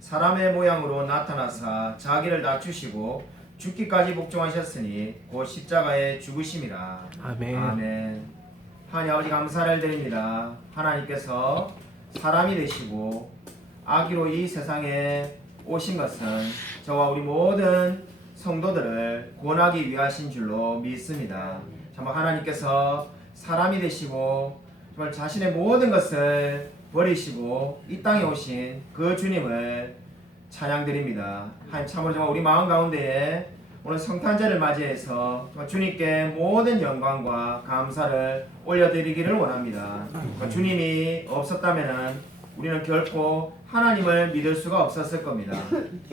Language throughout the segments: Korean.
사람의 모양으로 나타나사 자기를 낮추시고 죽기까지 복종하셨으니 곧 십자가에 죽으심이라. 아멘. 아멘. 하나님 아버지 감사를 드립니다. 하나님께서 사람이 되시고 아기로 이 세상에 오신 것은 저와 우리 모든 성도들을 구원하기 위하신 줄로 믿습니다. 정말 하나님께서 사람이 되시고 정말 자신의 모든 것을 버리시고 이 땅에 오신 그 주님을 찬양드립니다. 하나님 참으로 정말 우리 마음 가운데에 오늘 성탄절을 맞이해서 정말 주님께 모든 영광과 감사를 올려드리기를 원합니다. 주님이 없었다면 우리는 결코 하나님을 믿을 수가 없었을 겁니다.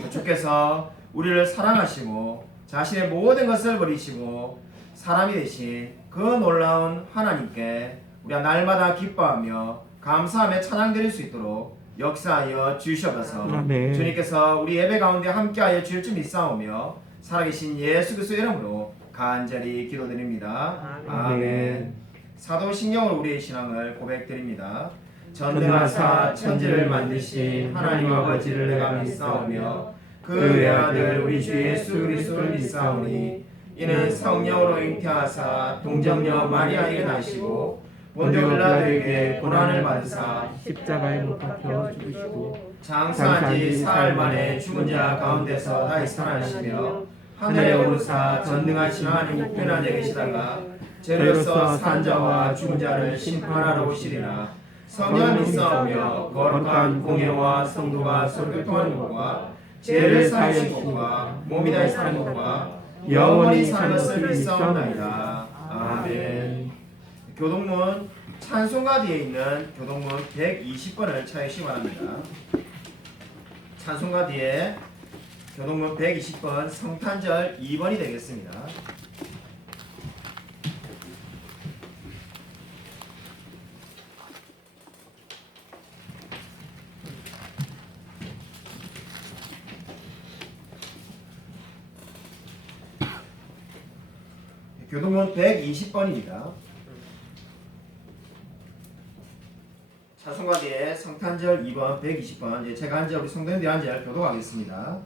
주께서 우리를 사랑하시고 자신의 모든 것을 버리시고 사람이 되신 그 놀라운 하나님께 우리가 날마다 기뻐하며 감사하며 찬양드릴 수 있도록 역사하여 주시옵소서. 아멘. 주님께서 우리 예배 가운데 함께하여 주실 줄 믿사오며 살아계신 예수 그리스도의 이름으로 간절히 기도드립니다. 아멘. 사도신경으로 우리의 신앙을 고백드립니다. 전능하사 천지를 만드신 하나님 아버지를 내가 믿사오며 그 외아들 우리 주 예수 그리스도를 믿사오니 이는 성령으로 잉태하사 동정녀 마리아에게 나시고 본dio 빌라도에게 고난을 받으사 십자가에 못 박혀 죽으시고 장사한 지 사흘 만에 죽은 자 가운데서 다시 살아나시며 하늘에 오르사 전능하신 하나님 우편에 계시다가 죄로서 산 자와 죽은 자를 심판하러 오시리라. 성령 믿사오며 거룩한 공예와 성도가 설교통하는 것과 죄를 사하신 것과 몸이 다시 사는 것과 영원히 사는 것을 믿사옵나이다. 아멘. 교동문 찬송가 뒤에 있는 교동문 120번을 찾으시기 바랍니다. 찬송가 뒤에 교동문 120번 성탄절 2번이 되겠습니다. 교동문 120번입니다. 찬송가 뒤에 성탄절 2번 120번 이제 제가 한 절 우리 성도님들이 한 절 교독하겠습니다.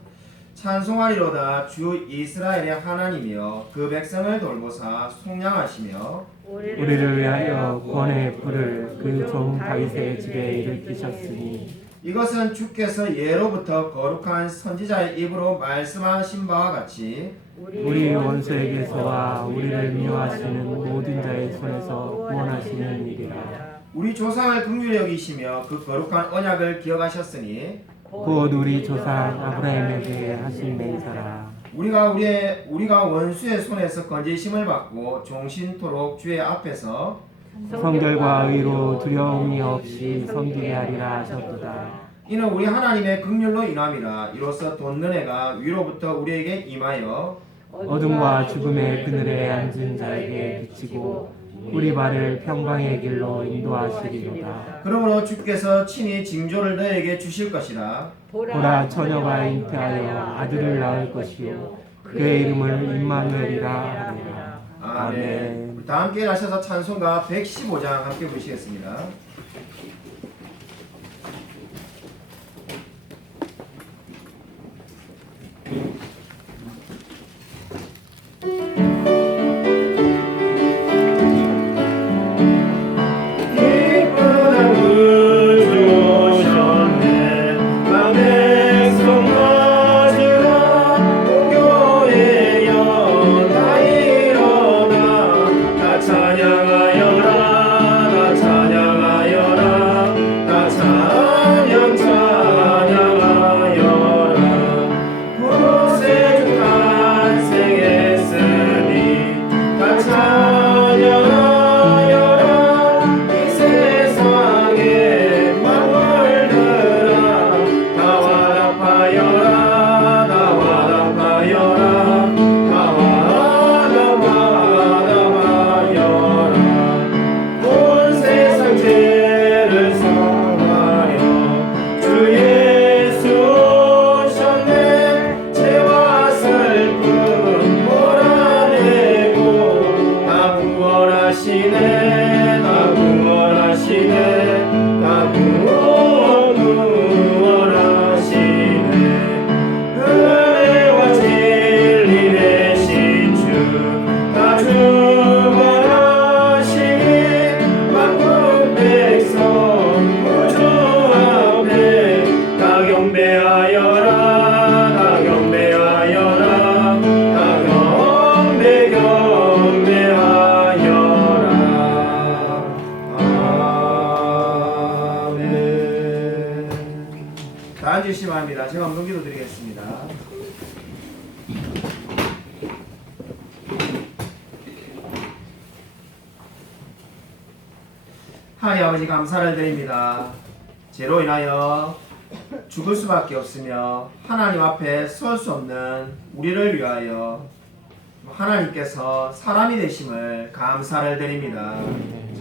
찬송하리로다 주 이스라엘의 하나님이여 그 백성을 돌보사 속량하시며 우리를 위하여 구원의 불을 그 종 다윗의 집에 일으키셨으니 이것은 주께서 예로부터 거룩한 선지자의 입으로 말씀하신 바와 같이 우리 원수에게서와 우리를 미워하시는 모든 자의 손에서 구원하시는 일이라. 우리 조상을 긍휼히 여기시며 그 거룩한 언약을 기억하셨으니 곧 우리 조상 아브라함에게 하신 맹세라. 우리가 원수의 손에서 건지심을 받고 종신토록 주의 앞에서 성결과 의로 두려움이 없이 섬기게 하리라 하셨도다. 이는 우리 하나님의 긍휼로 인함이라. 이로써 돋는 해가 위로부터 우리에게 임하여 어둠과 죽음의 그늘에 앉은 자에게 비치고 우리 발을 평강의 길로 인도하시리로다. 그러므로 주께서 친히 징조를 너에게 주실 것이라. 보라 처녀가 잉태하여 아들을 낳을 것이요 그의 이름을 임마누엘이라 하리라. 아멘. 우리 다 함께 하셔서 찬송가 115장 함께 보시겠습니다. 찬양하여라 다 앉으시기 바랍니다. 제가 음성기도 드리겠습니다. 하나님 아버지 감사를 드립니다. 죄로 인하여 죽을 수밖에 없으며 하나님 앞에 설 수 없는 우리를 위하여 하나님께서 사람이 되심을 감사를 드립니다.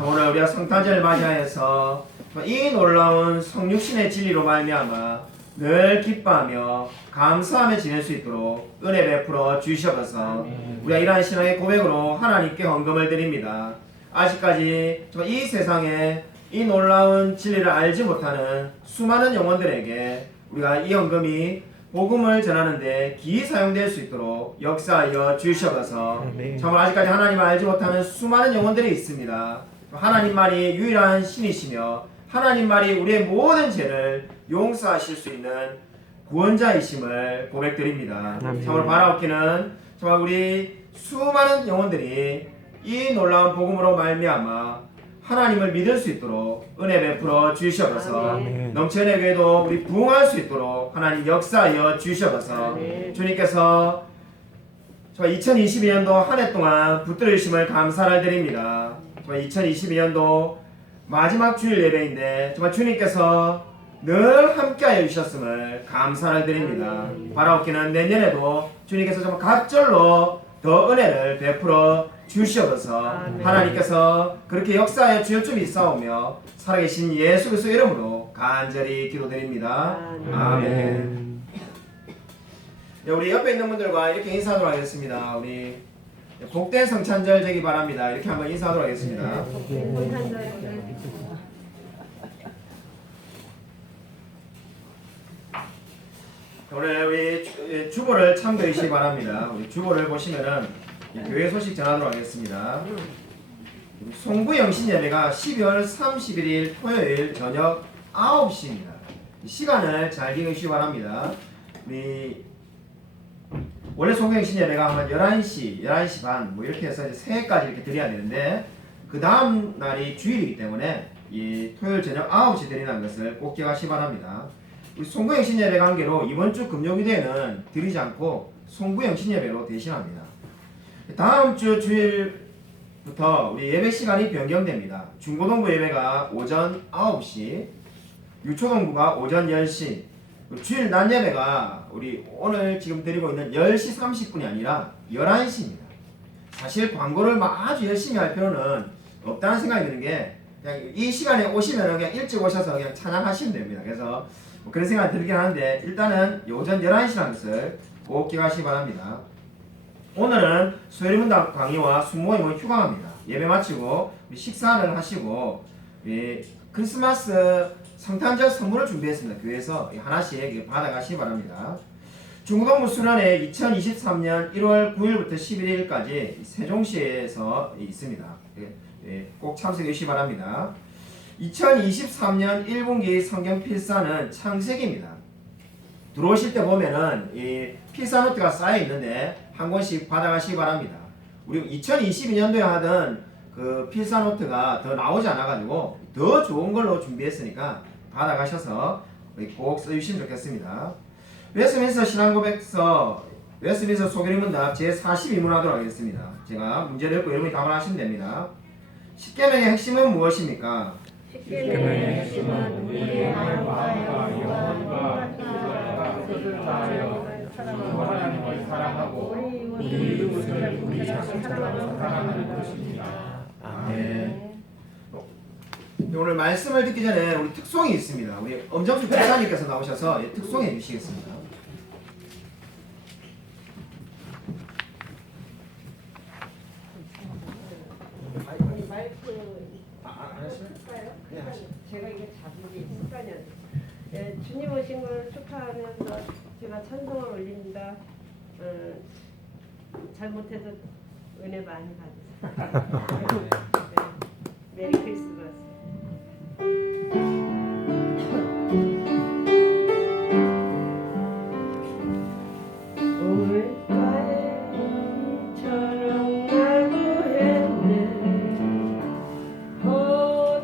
오늘 우리가 성탄절을 맞이하여서 이 놀라운 성육신의 진리로 말미암아 늘 기뻐하며 감사하며 지낼 수 있도록 은혜 베풀어 주시옵소서. 우리가 이러한 신앙의 고백으로 하나님께 헌금을 드립니다. 아직까지 이 세상에 이 놀라운 진리를 알지 못하는 수많은 영혼들에게 우리가 이 헌금이 복음을 전하는데 기이 사용될 수 있도록 역사하여 주시옵소서. 정말 아직까지 하나님을 알지 못하는 수많은 영혼들이 있습니다. 하나님만이 유일한 신이시며 하나님만이 우리의 모든 죄를 용서하실 수 있는 구원자이심을 고백드립니다. 정말 바라옵기는 정말 우리 수많은 영혼들이 이 놀라운 복음으로 말미암아 하나님을 믿을 수 있도록 은혜 베풀어 주시옵소서. 넘치는 교회도 우리 부흥할 수 있도록 하나님 역사하여 주시옵소서. 주님께서 2022년도 한 해 동안 붙들어 주심을 감사를 드립니다. 2022년도 마지막 주일 예배인데 정말 주님께서 늘 함께하여 주셨음을 감사를 드립니다. 바라옵기는 내년에도 주님께서 정말 각절로 더 은혜를 베풀어 주시옵소서. 하나님께서 그렇게 역사하여 주실 줄 믿사오며 살아계신 예수 그리스도 이름으로 간절히 기도드립니다. 아멘. 네, 우리 옆에 있는 분들과 이렇게 인사하도록 하겠습니다. 우리 복된 성찬절 되기 바랍니다. 이렇게 한번 인사하도록 하겠습니다. 오늘 우리 주보를 참고해 주시기 바랍니다. 우리 주보를 보시면은 교회 소식 전하도록 하겠습니다. 송구영신 예배가 12월 31일 토요일 저녁 9시입니다. 시간을 잘 기억해 주시기 바랍니다. 우리 원래 송구영신 예배가 한 11시, 11시 반 뭐 이렇게 해서 이제 새해까지 이렇게 드려야 되는데 그 다음 날이 주일이기 때문에 이 토요일 저녁 9시 드리는 것을 꼭 기억하시기 바랍니다. 우리 송구영신 예배 관계로 이번 주 금요일에는 드리지 않고 송구영신 예배로 대신합니다. 다음 주 주일부터 우리 예배 시간이 변경됩니다. 중고등부 예배가 오전 9시, 유초등부가 오전 10시, 주일 낮 예배가 우리 오늘 지금 드리고 있는 10시 30분이 아니라 11시입니다. 사실 광고를 아주 열심히 할 필요는 없다는 생각이 드는 게 그냥 이 시간에 오시면 그냥 일찍 오셔서 그냥 찬양하시면 됩니다. 그래서 그런 생각이 들긴 하는데 일단은 오전 11시라는 것을 꼭 기억하시기 바랍니다. 오늘은 수요일문답 강의와 순모임을 휴강합니다. 예배 마치고 식사를 하시고 크리스마스 성탄절 선물을 준비했습니다. 교회에서 하나씩 받아가시기 바랍니다. 중고등부 수련회 2023년 1월 9일부터 11일까지 세종시에서 있습니다. 꼭 참석해 주시기 바랍니다. 2023년 1분기 성경 필사는 창세기입니다. 들어오실 때 보면은 이 필사 노트가 쌓여 있는데 한 권씩 받아가시기 바랍니다. 우리 2022년도에 하던 그 필사 노트가 더 나오지 않아가지고 더 좋은 걸로 준비했으니까 받아가셔서 꼭 써주시면 좋겠습니다. 웨스민스터 신앙고백서 웨스민스터 소개문답 제42문 하도록 하겠습니다. 제가 문제를 읽고 여러분이 답을 하시면 됩니다. 십계명의 핵심은 무엇입니까? 십계명의 핵심은 우리의 마음과 영혼과 뜻을 다하여 하나님을 사랑하고 우리 이웃을 우리 자신처럼 사랑하는 것입니다. 아멘. 오늘 말씀을 듣기 전에 우리 특송이 있습니다. 우리 엄정수 목사님께서 나오셔서 특송해 주시겠습니다. 제가 이게 자국이 습관이 안 돼요. 주님 오신 걸 축하하면서 제가 찬송을 올립니다. 잘못해도 은혜 많이 받으세요. 네, 메리 크리스마스.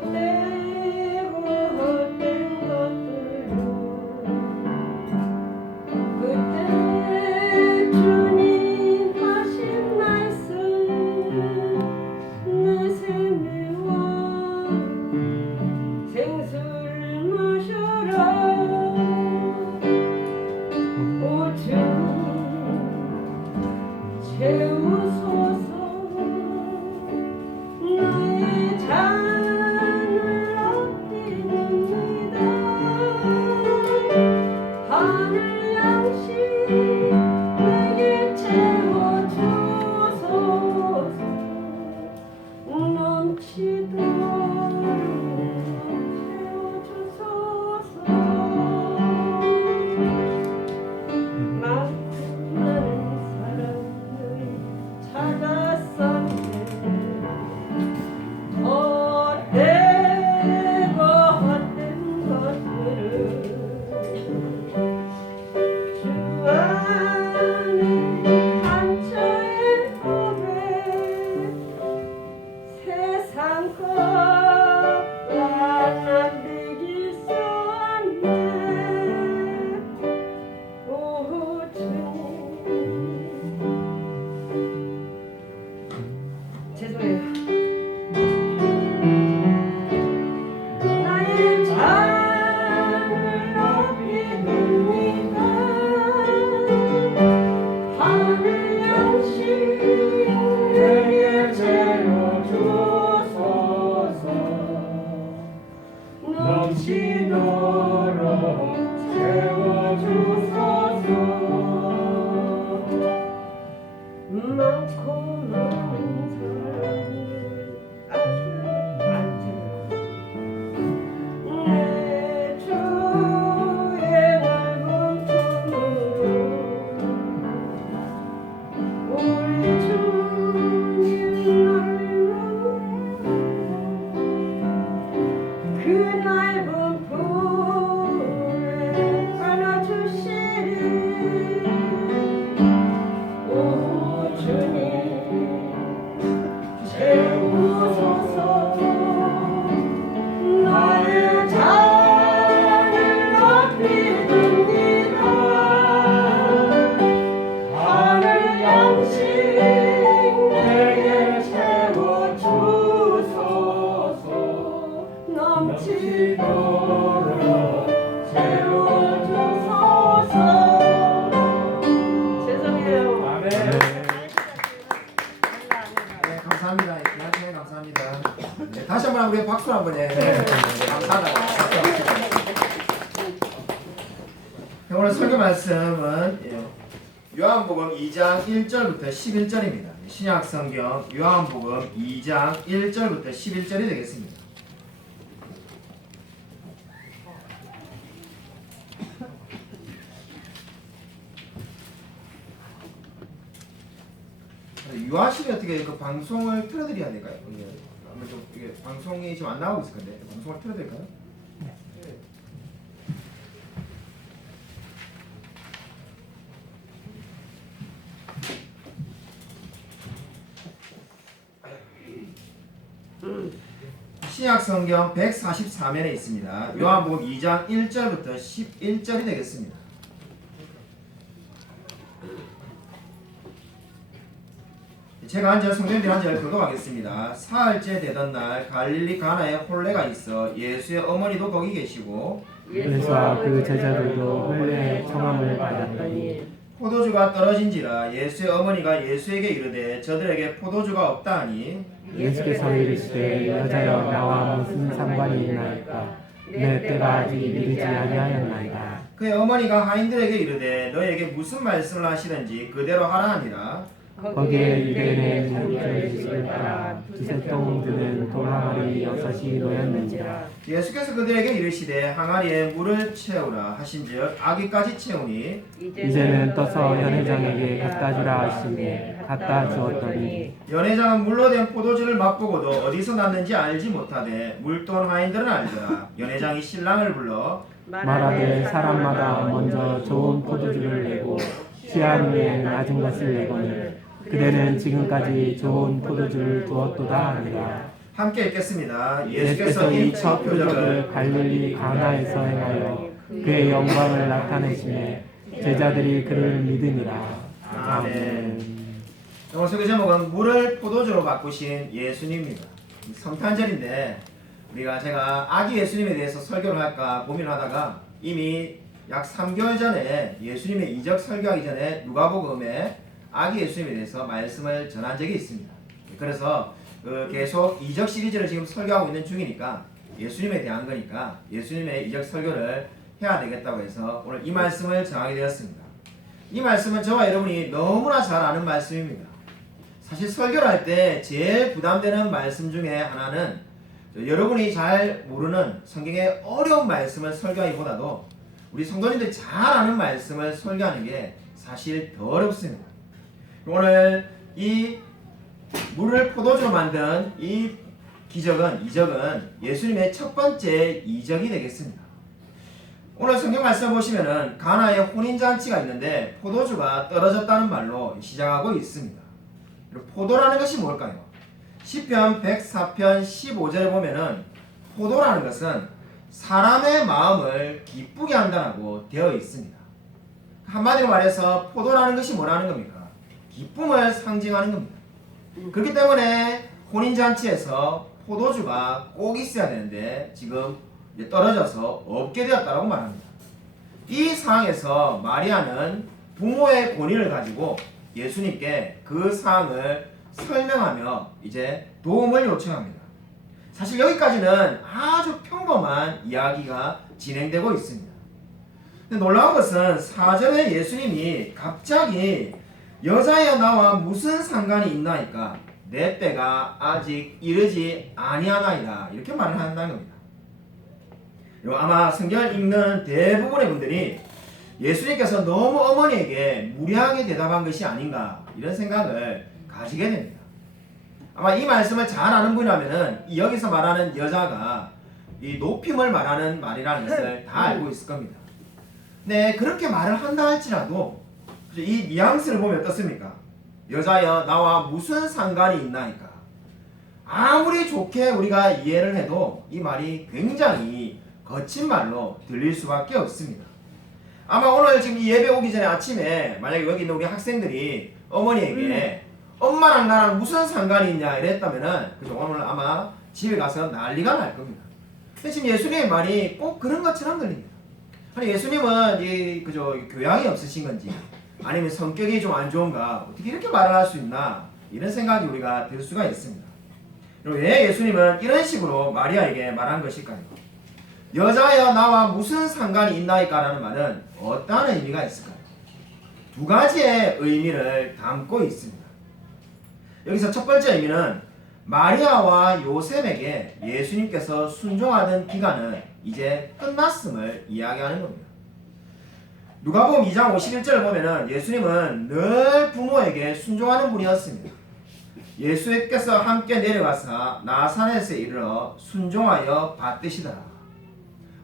헛되고 헛된 것들로 감사합니다. 대한민국 감사합니다. 네, 다시 한번 우리 박수 한번 해. 감사합니다. 오늘 설교 말씀은 요한복음 2장 1절부터 11절입니다. 신약성경 요한복음 2장 1절부터 11절이 되겠습니다. 유아실이 어떻게 그 방송을 틀어드려야 될까요? 아무래도 이게 방송이 지금 안 나오고 있을 건데 방송을 틀어드릴까요? 신약성경 144면에 있습니다. 요한복음 2장 1절부터 11절이 되겠습니다. 제가 한 절, 성경들 한 절 교독하겠습니다. 사흘째 되던 날 갈릴리 가나에 혼례가 있어 예수의 어머니도 거기 계시고 예수와 그 제자들도 혼례의 청함을 받았더니 포도주가 떨어진지라 예수의 어머니가 예수에게 이르되 저들에게 포도주가 없다 하니 예수께서 이르시되 여자여 나와 무슨 상관이 있나이까 내 때가 아직 이르지 아니하였나이다. 그의 어머니가 하인들에게 이르되 너에게 무슨 말씀을 하시든지 그대로 하라 하니라. 거기에 유대인의 무리를 따라 두세 통 드는 돌항아리 6이 놓였는지라. 예수께서 그들에게 이르시되 항아리에 물을 채우라 하신즉 아기까지 채우니 이제는 떠서 연회장에게 갖다 주라 하시니 갖다 주었더니 연회장은 물로 된 포도주를 맛보고도 어디서 났는지 알지 못하되 물돈 하인들은 알더라. 연회장이 신랑을 불러 말하되 사람마다 먼저 좋은 포도주를 내고 취한 후에 낮은 것을 내거늘 그대는 지금까지 좋은 포도주를 두었도다 하니라. 함께 읽겠습니다. 예수께서 이 첫 표적을 갈릴리 가나에서 행하여 그의 영광을 나타내시매 제자들이 그를 믿으니라. 아멘. 오늘 설교 제목은 물을 포도주로 바꾸신 예수님입니다. 성탄절인데 제가 아기 예수님에 대해서 설교를 할까 고민을 하다가 이미 약 3개월 전에 예수님의 이적 설교하기 전에 누가복음에 아기 예수님에 대해서 말씀을 전한 적이 있습니다. 그래서 계속 이적 시리즈를 지금 설교하고 있는 중이니까 예수님에 대한 거니까 예수님의 이적 설교를 해야 되겠다고 해서 오늘 이 말씀을 정하게 되었습니다. 이 말씀은 저와 여러분이 너무나 잘 아는 말씀입니다. 사실 설교를 할 때 제일 부담되는 말씀 중에 하나는 여러분이 잘 모르는 성경의 어려운 말씀을 설교하기보다도 우리 성도님들이 잘 아는 말씀을 설교하는 게 사실 더 어렵습니다. 오늘 이 물을 포도주로 만든 이 이적은 예수님의 첫 번째 이적이 되겠습니다. 오늘 성경 말씀 보시면은 가나에 혼인잔치가 있는데 포도주가 떨어졌다는 말로 시작하고 있습니다. 포도라는 것이 뭘까요? 시편 104편 15절에 보면은 포도라는 것은 사람의 마음을 기쁘게 한다고 되어 있습니다. 한마디로 말해서 포도라는 것이 뭐라는 겁니까? 기쁨을 상징하는 겁니다. 그렇기 때문에 혼인잔치에서 포도주가 꼭 있어야 되는데 지금 떨어져서 없게 되었다고 말합니다. 이 상황에서 마리아는 부모의 권위를 가지고 예수님께 그 상황을 설명하며 이제 도움을 요청합니다. 사실 여기까지는 아주 평범한 이야기가 진행되고 있습니다. 근데 놀라운 것은 4절에 예수님이 갑자기 여자여 나와 무슨 상관이 있나이까 내 때가 아직 이르지 아니하나이다 이렇게 말을 한다는 겁니다. 아마 성경을 읽는 대부분의 분들이 예수님께서 너무 어머니에게 무례하게 대답한 것이 아닌가 이런 생각을 가지게 됩니다. 아마 이 말씀을 잘 아는 분이라면은 여기서 말하는 여자가 이 높임을 말하는 말이라는 것을 다 알고 있을 겁니다. 네, 그렇게 말을 한다 할지라도 이 뉘앙스를 보면 어떻습니까? 여자여 나와 무슨 상관이 있나이까. 아무리 좋게 우리가 이해를 해도 이 말이 굉장히 거친 말로 들릴 수밖에 없습니다. 아마 오늘 지금 이 예배 오기 전에 아침에 만약에 여기 있는 우리 학생들이 어머니에게 엄마랑 나랑 무슨 상관이 있냐 이랬다면은 그죠? 오늘 아마 집에 가서 난리가 날 겁니다. 근데 지금 예수님의 말이 꼭 그런 것처럼 들립니다. 아니 예수님은 그죠? 교양이 없으신 건지 아니면 성격이 좀 안 좋은가 어떻게 이렇게 말을 할 수 있나 이런 생각이 우리가 들 수가 있습니다. 그리고 왜 예수님은 이런 식으로 마리아에게 말한 것일까요? 여자여 나와 무슨 상관이 있나이까 라는 말은 어떠한 의미가 있을까요? 두 가지의 의미를 담고 있습니다. 여기서 첫 번째 의미는 마리아와 요셉에게 예수님께서 순종하던 기간은 이제 끝났음을 이야기하는 겁니다. 누가복음 2장 51절을 보면은 예수님은 늘 부모에게 순종하는 분이었습니다. 예수께서 함께 내려가서 나사렛에 이르러 순종하여 받드시더라.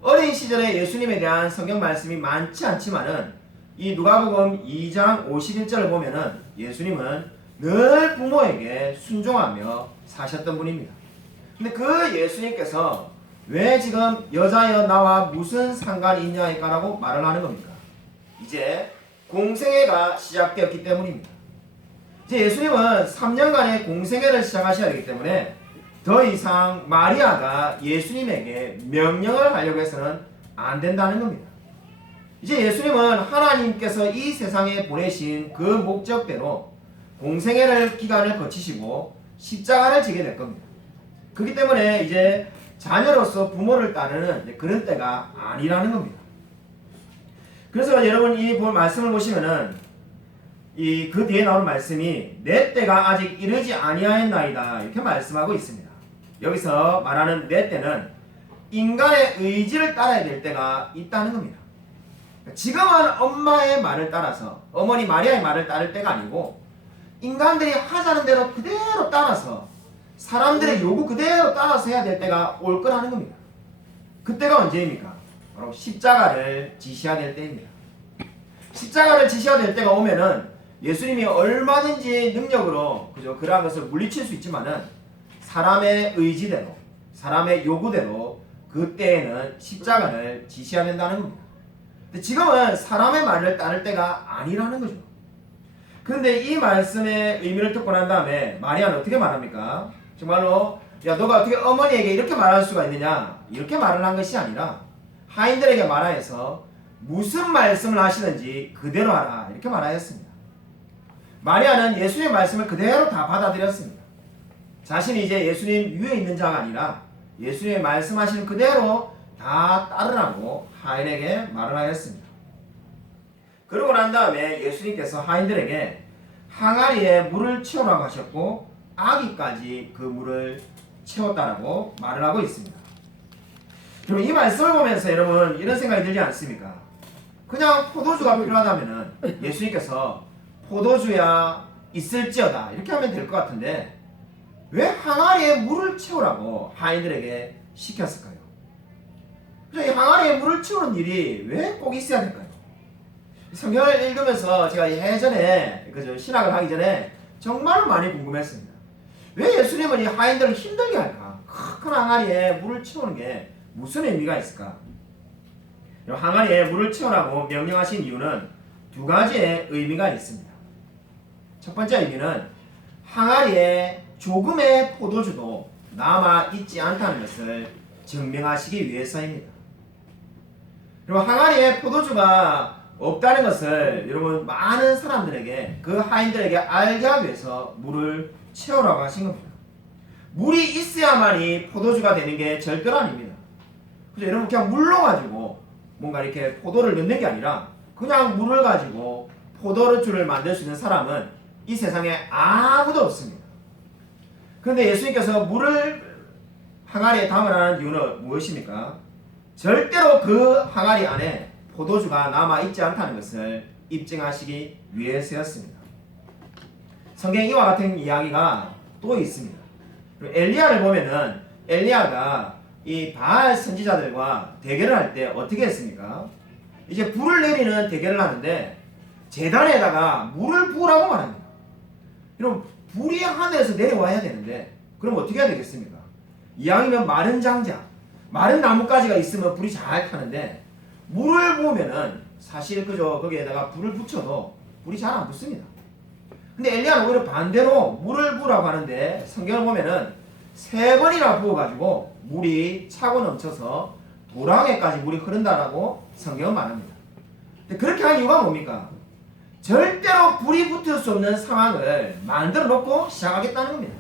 어린 시절에 예수님에 대한 성경 말씀이 많지 않지만은 이 누가복음 2장 51절을 보면은 예수님은 늘 부모에게 순종하며 사셨던 분입니다. 근데 그 예수님께서 왜 지금 여자여 나와 무슨 상관이 있냐니까라고 말을 하는 겁니까? 이제 공생애가 시작되었기 때문입니다. 이제 예수님은 3년간의 공생애를 시작하셔야 하기 때문에 더 이상 마리아가 예수님에게 명령을 하려고 해서는 안 된다는 겁니다. 이제 예수님은 하나님께서 이 세상에 보내신 그 목적대로 공생애를 기간을 거치시고 십자가를 지게 될 겁니다. 그렇기 때문에 이제 자녀로서 부모를 따르는 그런 때가 아니라는 겁니다. 그래서 여러분 이 말씀을 보시면은 그 뒤에 나오는 말씀이 내 때가 아직 이르지 아니하였나이다 이렇게 말씀하고 있습니다. 여기서 말하는 내 때는 인간의 의지를 따라야 될 때가 있다는 겁니다. 지금은 엄마의 말을 따라서 어머니 마리아의 말을 따를 때가 아니고 인간들이 하자는 대로 그대로 따라서 사람들의 요구 그대로 따라서 해야 될 때가 올 거라는 겁니다. 그때가 언제입니까? 바로 십자가를 지셔야 될 때입니다. 십자가를 지셔야 될 때가 오면은 예수님이 얼마든지 능력으로 그죠 그러한 것을 물리칠 수 있지만은 사람의 의지대로 사람의 요구대로 그때에는 십자가를 지셔야 된다는 겁니다. 근데 지금은 사람의 말을 따를 때가 아니라는 거죠. 그런데 이 말씀의 의미를 듣고 난 다음에 마리아는 어떻게 말합니까? 정말로 야 너가 어떻게 어머니에게 이렇게 말할 수가 있느냐 이렇게 말을 한 것이 아니라 하인들에게 말하여서 무슨 말씀을 하시는지 그대로 하라 이렇게 말하였습니다. 마리아는 예수님의 말씀을 그대로 다 받아들였습니다. 자신이 이제 예수님 위에 있는 자가 아니라 예수님의 말씀하시는 그대로 다 따르라고 하인에게 말을 하였습니다. 그러고 난 다음에 예수님께서 하인들에게 항아리에 물을 채우라고 하셨고 아기까지 그 물을 채웠다라고 말을 하고 있습니다. 그럼 이 말씀을 보면서 여러분 이런 생각이 들지 않습니까? 그냥 포도주가 필요하다면은 예수님께서 포도주야 있을지어다 이렇게 하면 될 것 같은데 왜 항아리에 물을 채우라고 하인들에게 시켰을까요? 이 항아리에 물을 채우는 일이 왜 꼭 있어야 될까요? 성경을 읽으면서 제가 예전에 신학을 하기 전에 정말 많이 궁금했습니다. 왜 예수님은 이 하인들을 힘들게 할까? 큰 항아리에 물을 채우는 게 무슨 의미가 있을까? 항아리에 물을 채우라고 명령하신 이유는 두 가지의 의미가 있습니다. 첫 번째 의미는 항아리에 조금의 포도주도 남아있지 않다는 것을 증명하시기 위해서입니다. 그리고 항아리에 포도주가 없다는 것을 여러분 많은 사람들에게 그 하인들에게 알게 하기 위해서 물을 채우라고 하신 겁니다. 물이 있어야만이 포도주가 되는 게 절대로 아닙니다. 그래서 여러분 그냥 물로 가지고 뭔가 이렇게 포도를 넣는 게 아니라 그냥 물을 가지고 포도주를 만들 수 있는 사람은 이 세상에 아무도 없습니다. 그런데 예수님께서 물을 항아리에 담으라는 이유는 무엇입니까? 절대로 그 항아리 안에 포도주가 남아있지 않다는 것을 입증하시기 위해서였습니다. 성경에 이와 같은 이야기가 또 있습니다. 엘리야를 보면은 엘리야가 이 바알 선지자들과 대결을 할 때 어떻게 했습니까? 이제 불을 내리는 대결을 하는데 제단에다가 물을 부으라고 말합니다. 그럼 불이 하늘에서 내려와야 되는데 그럼 어떻게 해야 되겠습니까? 이왕이면 마른 장작, 마른 나뭇가지가 있으면 불이 잘 타는데 물을 부으면은 사실 그저 거기에다가 불을 붙여도 불이 잘 안 붙습니다. 근데 엘리야는 오히려 반대로 물을 부으라고 하는데 성경을 보면은 3번이나 부어가지고 물이 차고 넘쳐서 도랑에까지 물이 흐른다라고 성경은 말합니다. 근데 그렇게 한 이유가 뭡니까? 절대로 불이 붙을 수 없는 상황을 만들어 놓고 시작하겠다는 겁니다.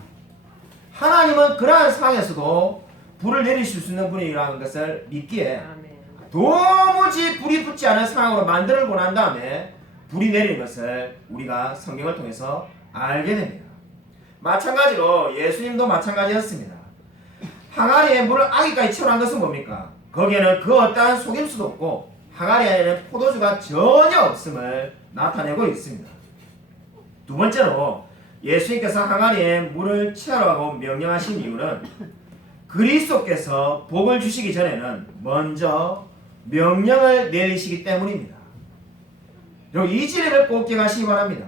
하나님은 그러한 상황에서도 불을 내리실 수 있는 분이라는 것을 믿기에 아멘. 도무지 불이 붙지 않은 상황으로 만들고 난 다음에 불이 내리는 것을 우리가 성경을 통해서 알게 됩니다. 마찬가지로 예수님도 마찬가지였습니다. 항아리에 물을 아기까지 채워놓은 것은 뭡니까? 거기에는 그 어떠한 속임수도 없고 항아리 안에는 포도주가 전혀 없음을 나타내고 있습니다. 두 번째로 예수님께서 항아리에 물을 채우라고 명령하신 이유는 그리스도께서 복을 주시기 전에는 먼저 명령을 내리시기 때문입니다. 여러분 이 진리를 꼭 기억하시기 바랍니다.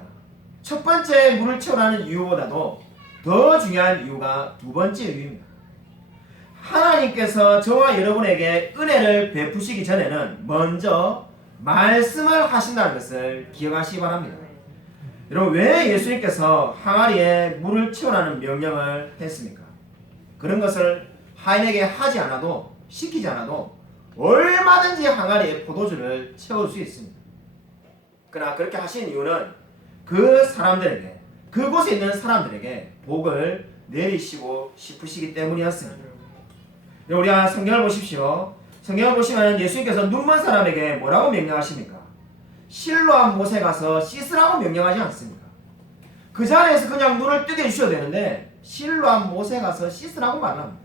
첫 번째 물을 채우라는 이유보다도 더 중요한 이유가 두 번째 이유입니다. 하나님께서 저와 여러분에게 은혜를 베푸시기 전에는 먼저 말씀을 하신다는 것을 기억하시기 바랍니다. 여러분 왜 예수님께서 항아리에 물을 채우라는 명령을 했습니까? 그런 것을 하인에게 하지 않아도 시키지 않아도 얼마든지 항아리에 포도주를 채울 수 있습니다. 그러나 그렇게 하신 이유는 그 사람들에게 그곳에 있는 사람들에게 복을 내리시고 싶으시기 때문이었습니다. 우리가 성경을 보십시오. 성경을 보시면 예수님께서 눈먼 사람에게 뭐라고 명령하십니까? 실로암 못에 가서 씻으라고 명령하지 않습니까? 그 자리에서 그냥 눈을 뜨게 해주셔도 되는데 실로암 못에 가서 씻으라고 말합니다.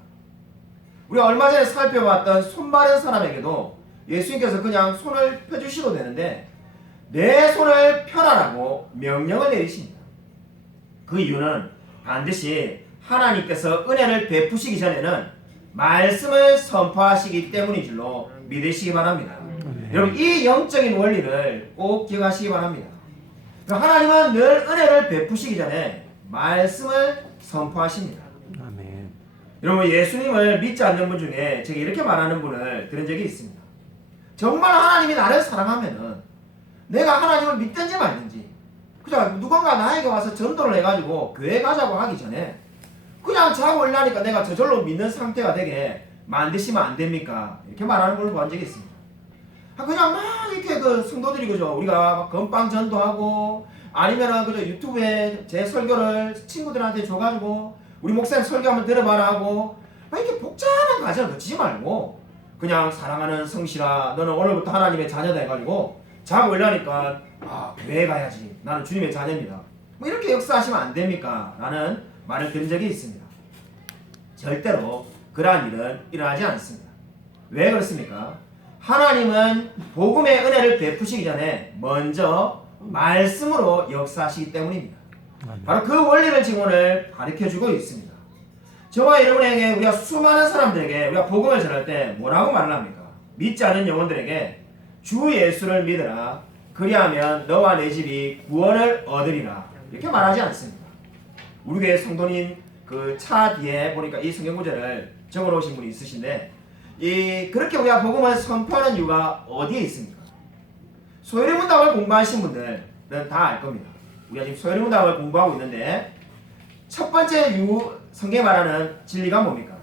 우리가 얼마 전에 살펴봤던 손 마른 사람에게도 예수님께서 그냥 손을 펴주셔도 되는데 내 손을 펴라라고 명령을 내리십니다. 그 이유는 반드시 하나님께서 은혜를 베푸시기 전에는 말씀을 선포하시기 때문인 줄로 믿으시기 바랍니다. 여러분 이 영적인 원리를 꼭 기억하시기 바랍니다. 하나님은 늘 은혜를 베푸시기 전에 말씀을 선포하십니다. 아멘. 여러분 예수님을 믿지 않는 분 중에 제가 이렇게 말하는 분을 들은 적이 있습니다. 정말 하나님이 나를 사랑하면은 내가 하나님을 믿든지 말든지 그냥 누군가 나에게 와서 전도를 해가지고 교회 가자고 하기 전에 그냥 자고 일어나니까 내가 저절로 믿는 상태가 되게 만드시면 안 됩니까? 이렇게 말하는 걸 본 적이 있습니다. 그냥 막 이렇게 그 성도들이 그죠 우리가 막 건빵 전도하고 아니면은 그저 유튜브에 제 설교를 친구들한테 줘가지고 우리 목사님 설교 한번 들어봐라 하고 막 이렇게 복잡한 과정을 거치지 말고 그냥 사랑하는 성실아 너는 오늘부터 하나님의 자녀다 해가지고 자고 일어나니까 교회 가야지 나는 주님의 자녀입니다. 뭐 이렇게 역사하시면 안 됩니까? 라는 말을 들은 적이 있습니다. 절대로 그러한 일은 일어나지 않습니다. 왜 그렇습니까? 하나님은 복음의 은혜를 베푸시기 전에 먼저 말씀으로 역사하시기 때문입니다. 바로 그 원리를 지금 오늘 가르쳐주고 있습니다. 저와 여러분에게 우리가 수많은 사람들에게 우리가 복음을 전할 때 뭐라고 말을 합니까? 믿지 않은 영혼들에게 주 예수를 믿으라 그리하면 너와 내 집이 구원을 얻으리라 이렇게 말하지 않습니다. 우리 교회 성도님 그 차 뒤에 보니까 이 성경 구절을 적어놓으신 분이 있으신데 그렇게 우리가 복음을 선포하는 이유가 어디에 있습니까? 소요리문답을 공부하신 분들은 다 알 겁니다. 우리가 지금 소요리문답을 공부하고 있는데 첫 번째 성경에 말하는 진리가 뭡니까?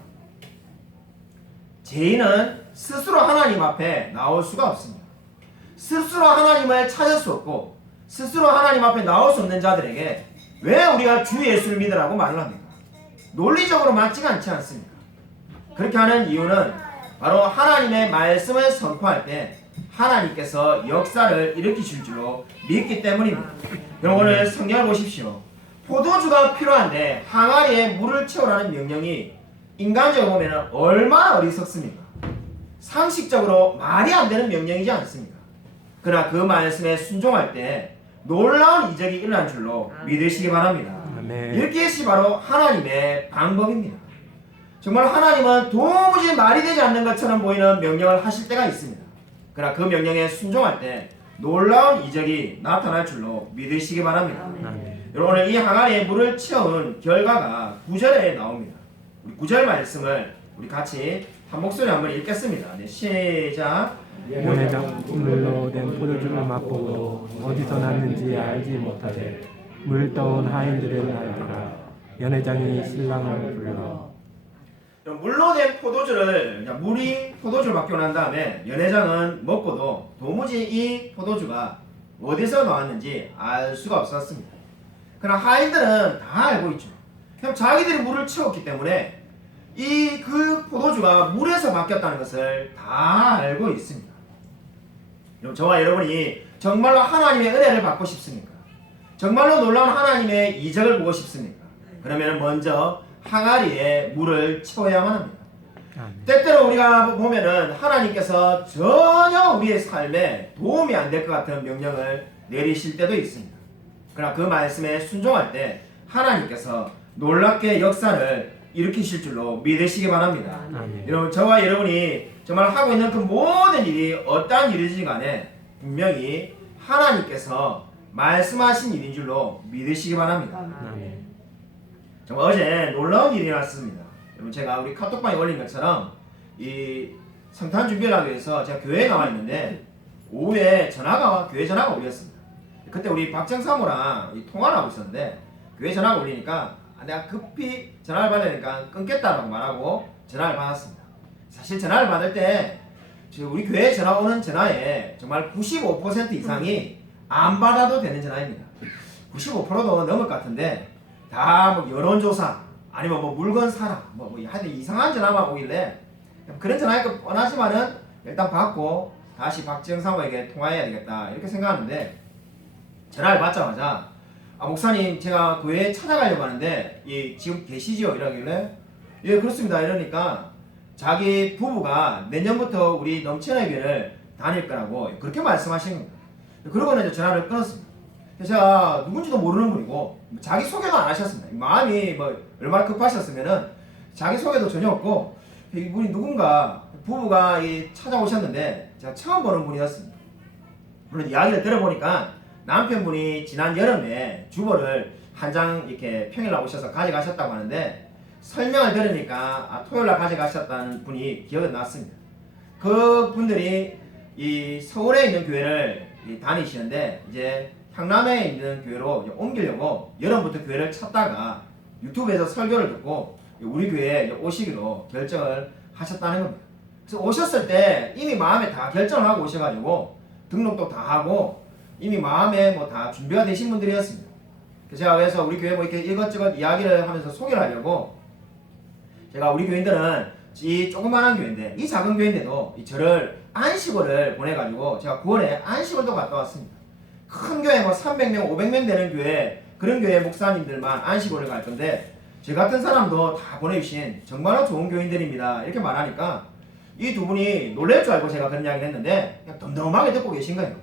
죄인은 스스로 하나님 앞에 나올 수가 없습니다. 스스로 하나님을 찾을 수 없고 스스로 하나님 앞에 나올 수 없는 자들에게 왜 우리가 주 예수를 믿으라고 말을 합니까? 논리적으로 맞지가 않지 않습니까? 그렇게 하는 이유는 바로 하나님의 말씀을 선포할 때 하나님께서 역사를 일으키실 줄로 믿기 때문입니다. 그럼 오늘 성경을 보십시오. 포도주가 필요한데 항아리에 물을 채우라는 명령이 인간적으로 보면 얼마나 어리석습니까? 상식적으로 말이 안 되는 명령이지 않습니까? 그러나 그 말씀에 순종할 때 놀라운 이적이 일어난 줄로 믿으시기 바랍니다. 아멘. 이것이 바로 하나님의 방법입니다. 정말 하나님은 도무지 말이 되지 않는 것처럼 보이는 명령을 하실 때가 있습니다. 그러나 그 명령에 순종할 때 놀라운 이적이 나타날 줄로 믿으시기 바랍니다. 아멘. 여러분 오늘 이 항아리에 물을 채운 결과가 9절에 나옵니다. 우리 9절 말씀을 우리 같이 한 목소리 한번 읽겠습니다. 네, 시작. 연회장 물로 된 포도주를 맛보고도 어디서 났는지 알지 못하되 물 떠온 하인들은 알더라. 연회장이 신랑을 불러 물로 된 포도주를 물이 포도주를 맡기고 난 다음에 연회장은 먹고도 도무지 이 포도주가 어디서 나왔는지 알 수가 없었습니다. 그러나 하인들은 다 알고 있죠. 그럼 자기들이 물을 채웠기 때문에 이 그 포도주가 물에서 바뀌었다는 것을 다 알고 있습니다. 그럼 저와 여러분이 정말로 하나님의 은혜를 받고 싶습니까? 정말로 놀라운 하나님의 이적을 보고 싶습니까? 그러면 먼저 항아리에 물을 채워야만 합니다. 아멘. 때때로 우리가 보면은 하나님께서 전혀 우리의 삶에 도움이 안 될 것 같은 명령을 내리실 때도 있습니다. 그러나 그 말씀에 순종할 때 하나님께서 놀랍게 역사를 일으키실 줄로 믿으시기 바랍니다. 아멘. 여러분 저와 여러분이 정말 하고 있는 그 모든 일이 어떠한 일이지 간에 분명히 하나님께서 말씀하신 일인 줄로 믿으시기 바랍니다. 아멘. 정말 어제 놀라운 일이 났습니다. 여러분 제가 우리 카톡방에 올린 것처럼 이 성탄 준비를 하기 위해서 제가 교회에 나와 있는데 오후에 교회 전화가 울렸습니다. 그때 우리 박정사모랑 통화를 하고 있었는데 교회 전화가 울리니까 내가 급히 전화를 받아야 되니까 끊겠다라고 말하고 전화를 받았습니다. 사실 전화를 받을 때 지금 우리 교회에 전화 오는 전화에 정말 95% 이상이 안 받아도 되는 전화입니다. 95%도 넘을 것 같은데 다 뭐 여론조사 아니면 뭐 물건 사라 뭐 하여튼 이상한 전화만 오길래 그런 전화니까 뻔하지만은 일단 받고 다시 박지영 사모에게 통화해야 되겠다 이렇게 생각하는데 전화를 받자마자 목사님 제가 교회에 찾아가려고 하는데 지금 계시죠? 이러길래 예 그렇습니다 이러니까 자기 부부가 내년부터 우리 넘치는 교회를 다닐 거라고 그렇게 말씀하시는 겁니다. 그러고는 이제 전화를 끊었습니다. 제가 누군지도 모르는 분이고 자기 소개도 안 하셨습니다. 마음이 뭐 얼마나 급하셨으면은 자기 소개도 전혀 없고 이분이 누군가 부부가 찾아오셨는데 제가 처음 보는 분이었습니다. 물론 이야기를 들어보니까 남편분이 지난 여름에 주보를 한 장 이렇게 평일날 오셔서 가져가셨다고 하는데 설명을 들으니까 토요일날 가져가셨다는 분이 기억이 났습니다. 그 분들이 이 서울에 있는 교회를 다니시는데 이제 향남에 있는 교회로 옮기려고 여름부터 교회를 찾다가 유튜브에서 설교를 듣고 우리 교회에 오시기로 결정을 하셨다는 겁니다. 그래서 오셨을 때 이미 마음에 다 결정을 하고 오셔가지고 등록도 다 하고 이미 마음에 뭐 다 준비가 되신 분들이었습니다. 제가 그래서 우리 교회 뭐 이렇게 이것저것 이야기를 하면서 소개를 하려고 제가 우리 교인들은 이 조그만한 교회인데 이 작은 교회인데도 저를 안식월을 보내가지고 제가 9월에 안식월도 갔다 왔습니다. 큰 교회 뭐 300명 500명 되는 교회 그런 교회 목사님들만 안식월을 갈 건데 저 같은 사람도 다 보내주신 정말로 좋은 교인들입니다 이렇게 말하니까 이 두 분이 놀랄 줄 알고 제가 그런 이야기를 했는데 그냥 덤덤하게 듣고 계신 거예요.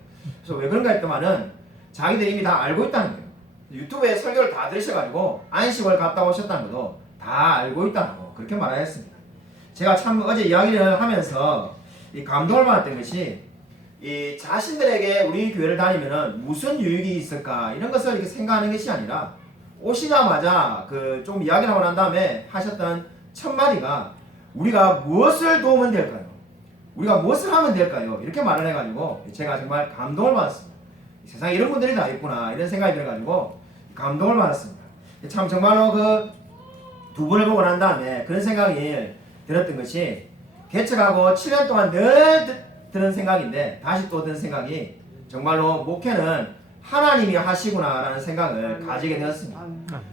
그래서 왜 그런가 했더만은 자기들이 이미 다 알고 있다는 거예요. 유튜브에 설교를 다 들으셔가지고 안식월 갔다 오셨다는 것도 다 알고 있다고 그렇게 말하였습니다. 제가 참 어제 이야기를 하면서 이 감동을 받았던 것이 이 자신들에게 우리 교회를 다니면은 무슨 유익이 있을까 이런 것을 이렇게 생각하는 것이 아니라 오시자마자 그 좀 이야기를 하고 난 다음에 하셨던 첫 마디가 우리가 무엇을 도우면 될까요? 우리가 무엇을 하면 될까요? 이렇게 말을 해가지고 제가 정말 감동을 받았습니다. 세상에 이런 분들이 다 있구나 이런 생각이 들어가지고 감동을 받았습니다. 참 정말로 그 두 분을 보고 난 다음에 그런 생각이 들었던 것이 개척하고 7년 동안 늘 드는 생각인데 다시 또 드는 생각이 정말로 목회는 하나님이 하시구나라는 생각을 가지게 되었습니다.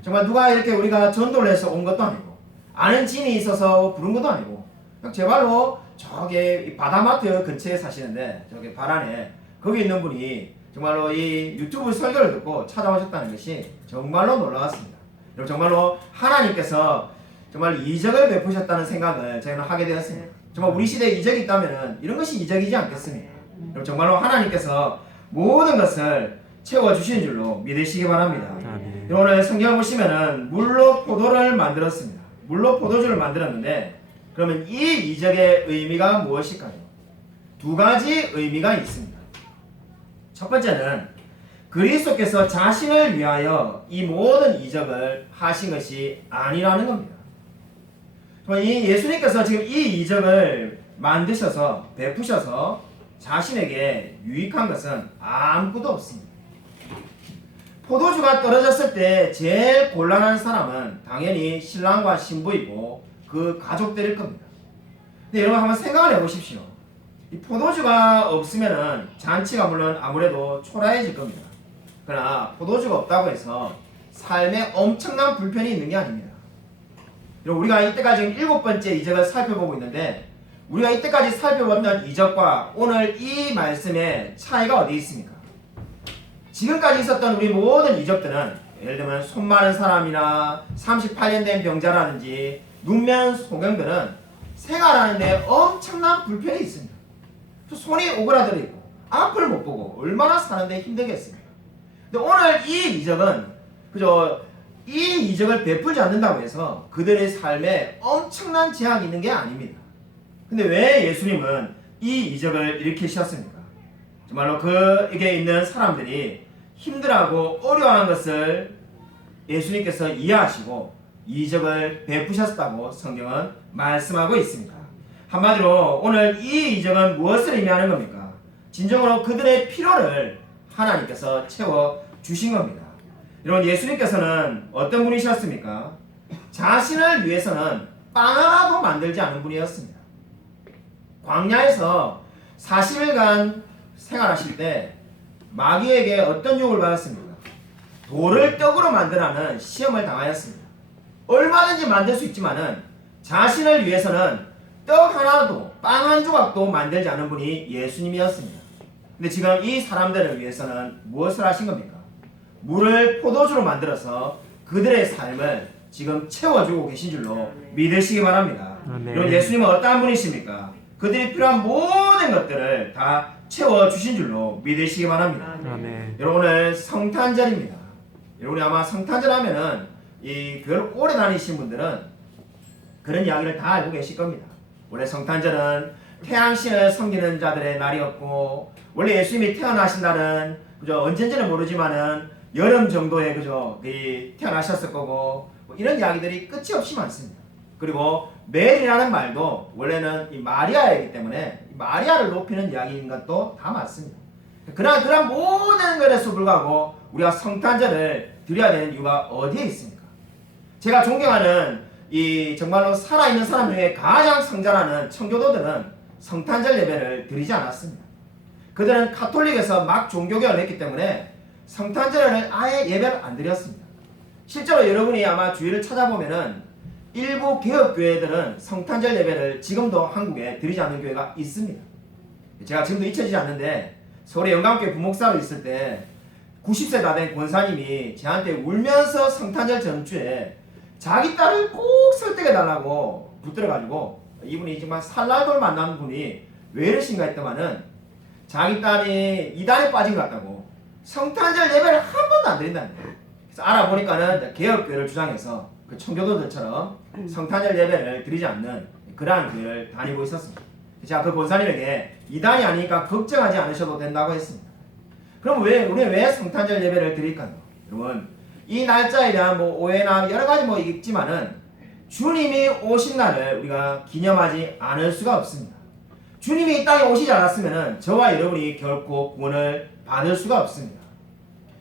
정말 누가 이렇게 우리가 전도를 해서 온 것도 아니고 아는 지인이 있어서 부른 것도 아니고 그냥 제발로 저게 이 바다마트 근처에 사시는데 저기 발안에 거기 있는 분이 정말로 이 유튜브 설교를 듣고 찾아오셨다는 것이 정말로 놀라웠습니다. 여러분 정말로 하나님께서 정말 이적을 베푸셨다는 생각을 저희는 하게 되었습니다. 정말 우리 시대에 이적이 있다면 이런 것이 이적이지 않겠습니까? 여러분 정말로 하나님께서 모든 것을 채워주시는 줄로 믿으시기 바랍니다. 아멘. 오늘 성경을 보시면은 물로 포도를 만들었습니다. 물로 포도주를 만들었는데 그러면 이 이적의 의미가 무엇일까요? 두 가지 의미가 있습니다. 첫 번째는 그리스도께서 자신을 위하여 이 모든 이적을 하신 것이 아니라는 겁니다. 이 예수님께서 지금 이 이적을 만드셔서 베푸셔서 자신에게 유익한 것은 아무것도 없습니다. 포도주가 떨어졌을 때 제일 곤란한 사람은 당연히 신랑과 신부이고 그 가족들일 겁니다. 근데 여러분 한번 생각을 해보십시오. 이 포도주가 없으면은 잔치가 물론 아무래도 초라해질 겁니다. 그러나 포도주가 없다고 해서 삶에 엄청난 불편이 있는 게 아닙니다. 여러분 우리가 이때까지 지금 7번째 이적을 살펴보고 있는데 우리가 이때까지 살펴봤던 이적과 오늘 이 말씀의 차이가 어디 있습니까? 지금까지 있었던 우리 모든 이적들은 예를 들면 손 마른 사람이나 38년 된 병자라든지 눈면 소경들은 생활하는데 엄청난 불편이 있습니다. 손이 오그라들어 있고 앞을 못 보고 얼마나 사는데 힘들겠습니까? 근데 오늘 이 이적은 그저 이 이적을 베풀지 않는다고 해서 그들의 삶에 엄청난 제약이 있는 게 아닙니다. 근데 왜 예수님은 이 이적을 일으키셨습니까? 정말로 그에게 있는 사람들이 힘들어하고 어려워하는 것을 예수님께서 이해하시고 이적을 베푸셨다고 성경은 말씀하고 있습니다. 한마디로 오늘 이 이적은 무엇을 의미하는 겁니까? 진정으로 그들의 필요를 하나님께서 채워주신 겁니다. 여러분 예수님께서는 어떤 분이셨습니까? 자신을 위해서는 빵 하나도 만들지 않은 분이었습니다. 광야에서 40일간 생활하실 때 마귀에게 어떤 유혹을 받았습니까? 돌을 떡으로 만들라는 시험을 당하였습니다. 얼마든지 만들 수 있지만은 자신을 위해서는 떡 하나도 빵 한 조각도 만들지 않은 분이 예수님이었습니다. 근데 지금 이 사람들을 위해서는 무엇을 하신 겁니까? 물을 포도주로 만들어서 그들의 삶을 지금 채워주고 계신 줄로 믿으시기 바랍니다. 여러분 예수님은 어떠한 분이십니까? 그들이 필요한 모든 것들을 다 채워주신 줄로 믿으시기 바랍니다. 아멘. 여러분 오늘 성탄절입니다. 여러분이 아마 성탄절 하면은 이 교회를 오래 다니신 분들은 그런 이야기를 다 알고 계실 겁니다. 원래 성탄절은 태양신을 섬기는 자들의 날이었고 원래 예수님이 태어나신 날은 그저 언젠지는 모르지만은 여름 정도에 그저 태어나셨을 거고 뭐 이런 이야기들이 끝이 없이 많습니다. 그리고 메리라는 말도 원래는 이 마리아이기 때문에 이 마리아를 높이는 이야기인 것도 다 맞습니다. 그러나 그런 모든 것에서 불구하고 우리가 성탄절을 드려야 되는 이유가 어디에 있습니까? 제가 존경하는 이 정말로 살아있는 사람 중에 가장 성장하는 청교도들은 성탄절 예배를 드리지 않았습니다. 그들은 카톨릭에서 막 종교개혁을 했기 때문에 성탄절을 아예 예배를 안 드렸습니다. 실제로 여러분이 아마 주위를 찾아보면은 일부 개혁교회들은 성탄절 예배를 지금도 한국에 드리지 않는 교회가 있습니다. 제가 지금도 잊혀지지 않는데 서울의 영광교회 부목사로 있을 때 90세 다 된 권사님이 저한테 울면서 성탄절 전주에 자기 딸을 꼭 설득해달라고 붙들어가지고 이분이 정말 살날돌 만난 분이 왜 이러신가 했더만은 자기 딸이 이단에 빠진 것 같다고 성탄절 예배를 한 번도 안 드린다는 거예요. 그래서 알아보니까는 개혁교회를 주장해서 그 청교도들처럼 성탄절 예배를 드리지 않는 그러한 교회를 다니고 있었습니다. 제가 그 권사님에게 이단이 아니니까 걱정하지 않으셔도 된다고 했습니다. 그럼 우리는 왜 성탄절 예배를 드릴까요? 여러분 이 날짜에 대한 뭐 오해나 여러 가지 뭐 있지만은 주님이 오신 날을 우리가 기념하지 않을 수가 없습니다. 주님이 이 땅에 오시지 않았으면은 저와 여러분이 결코 구원을 받을 수가 없습니다.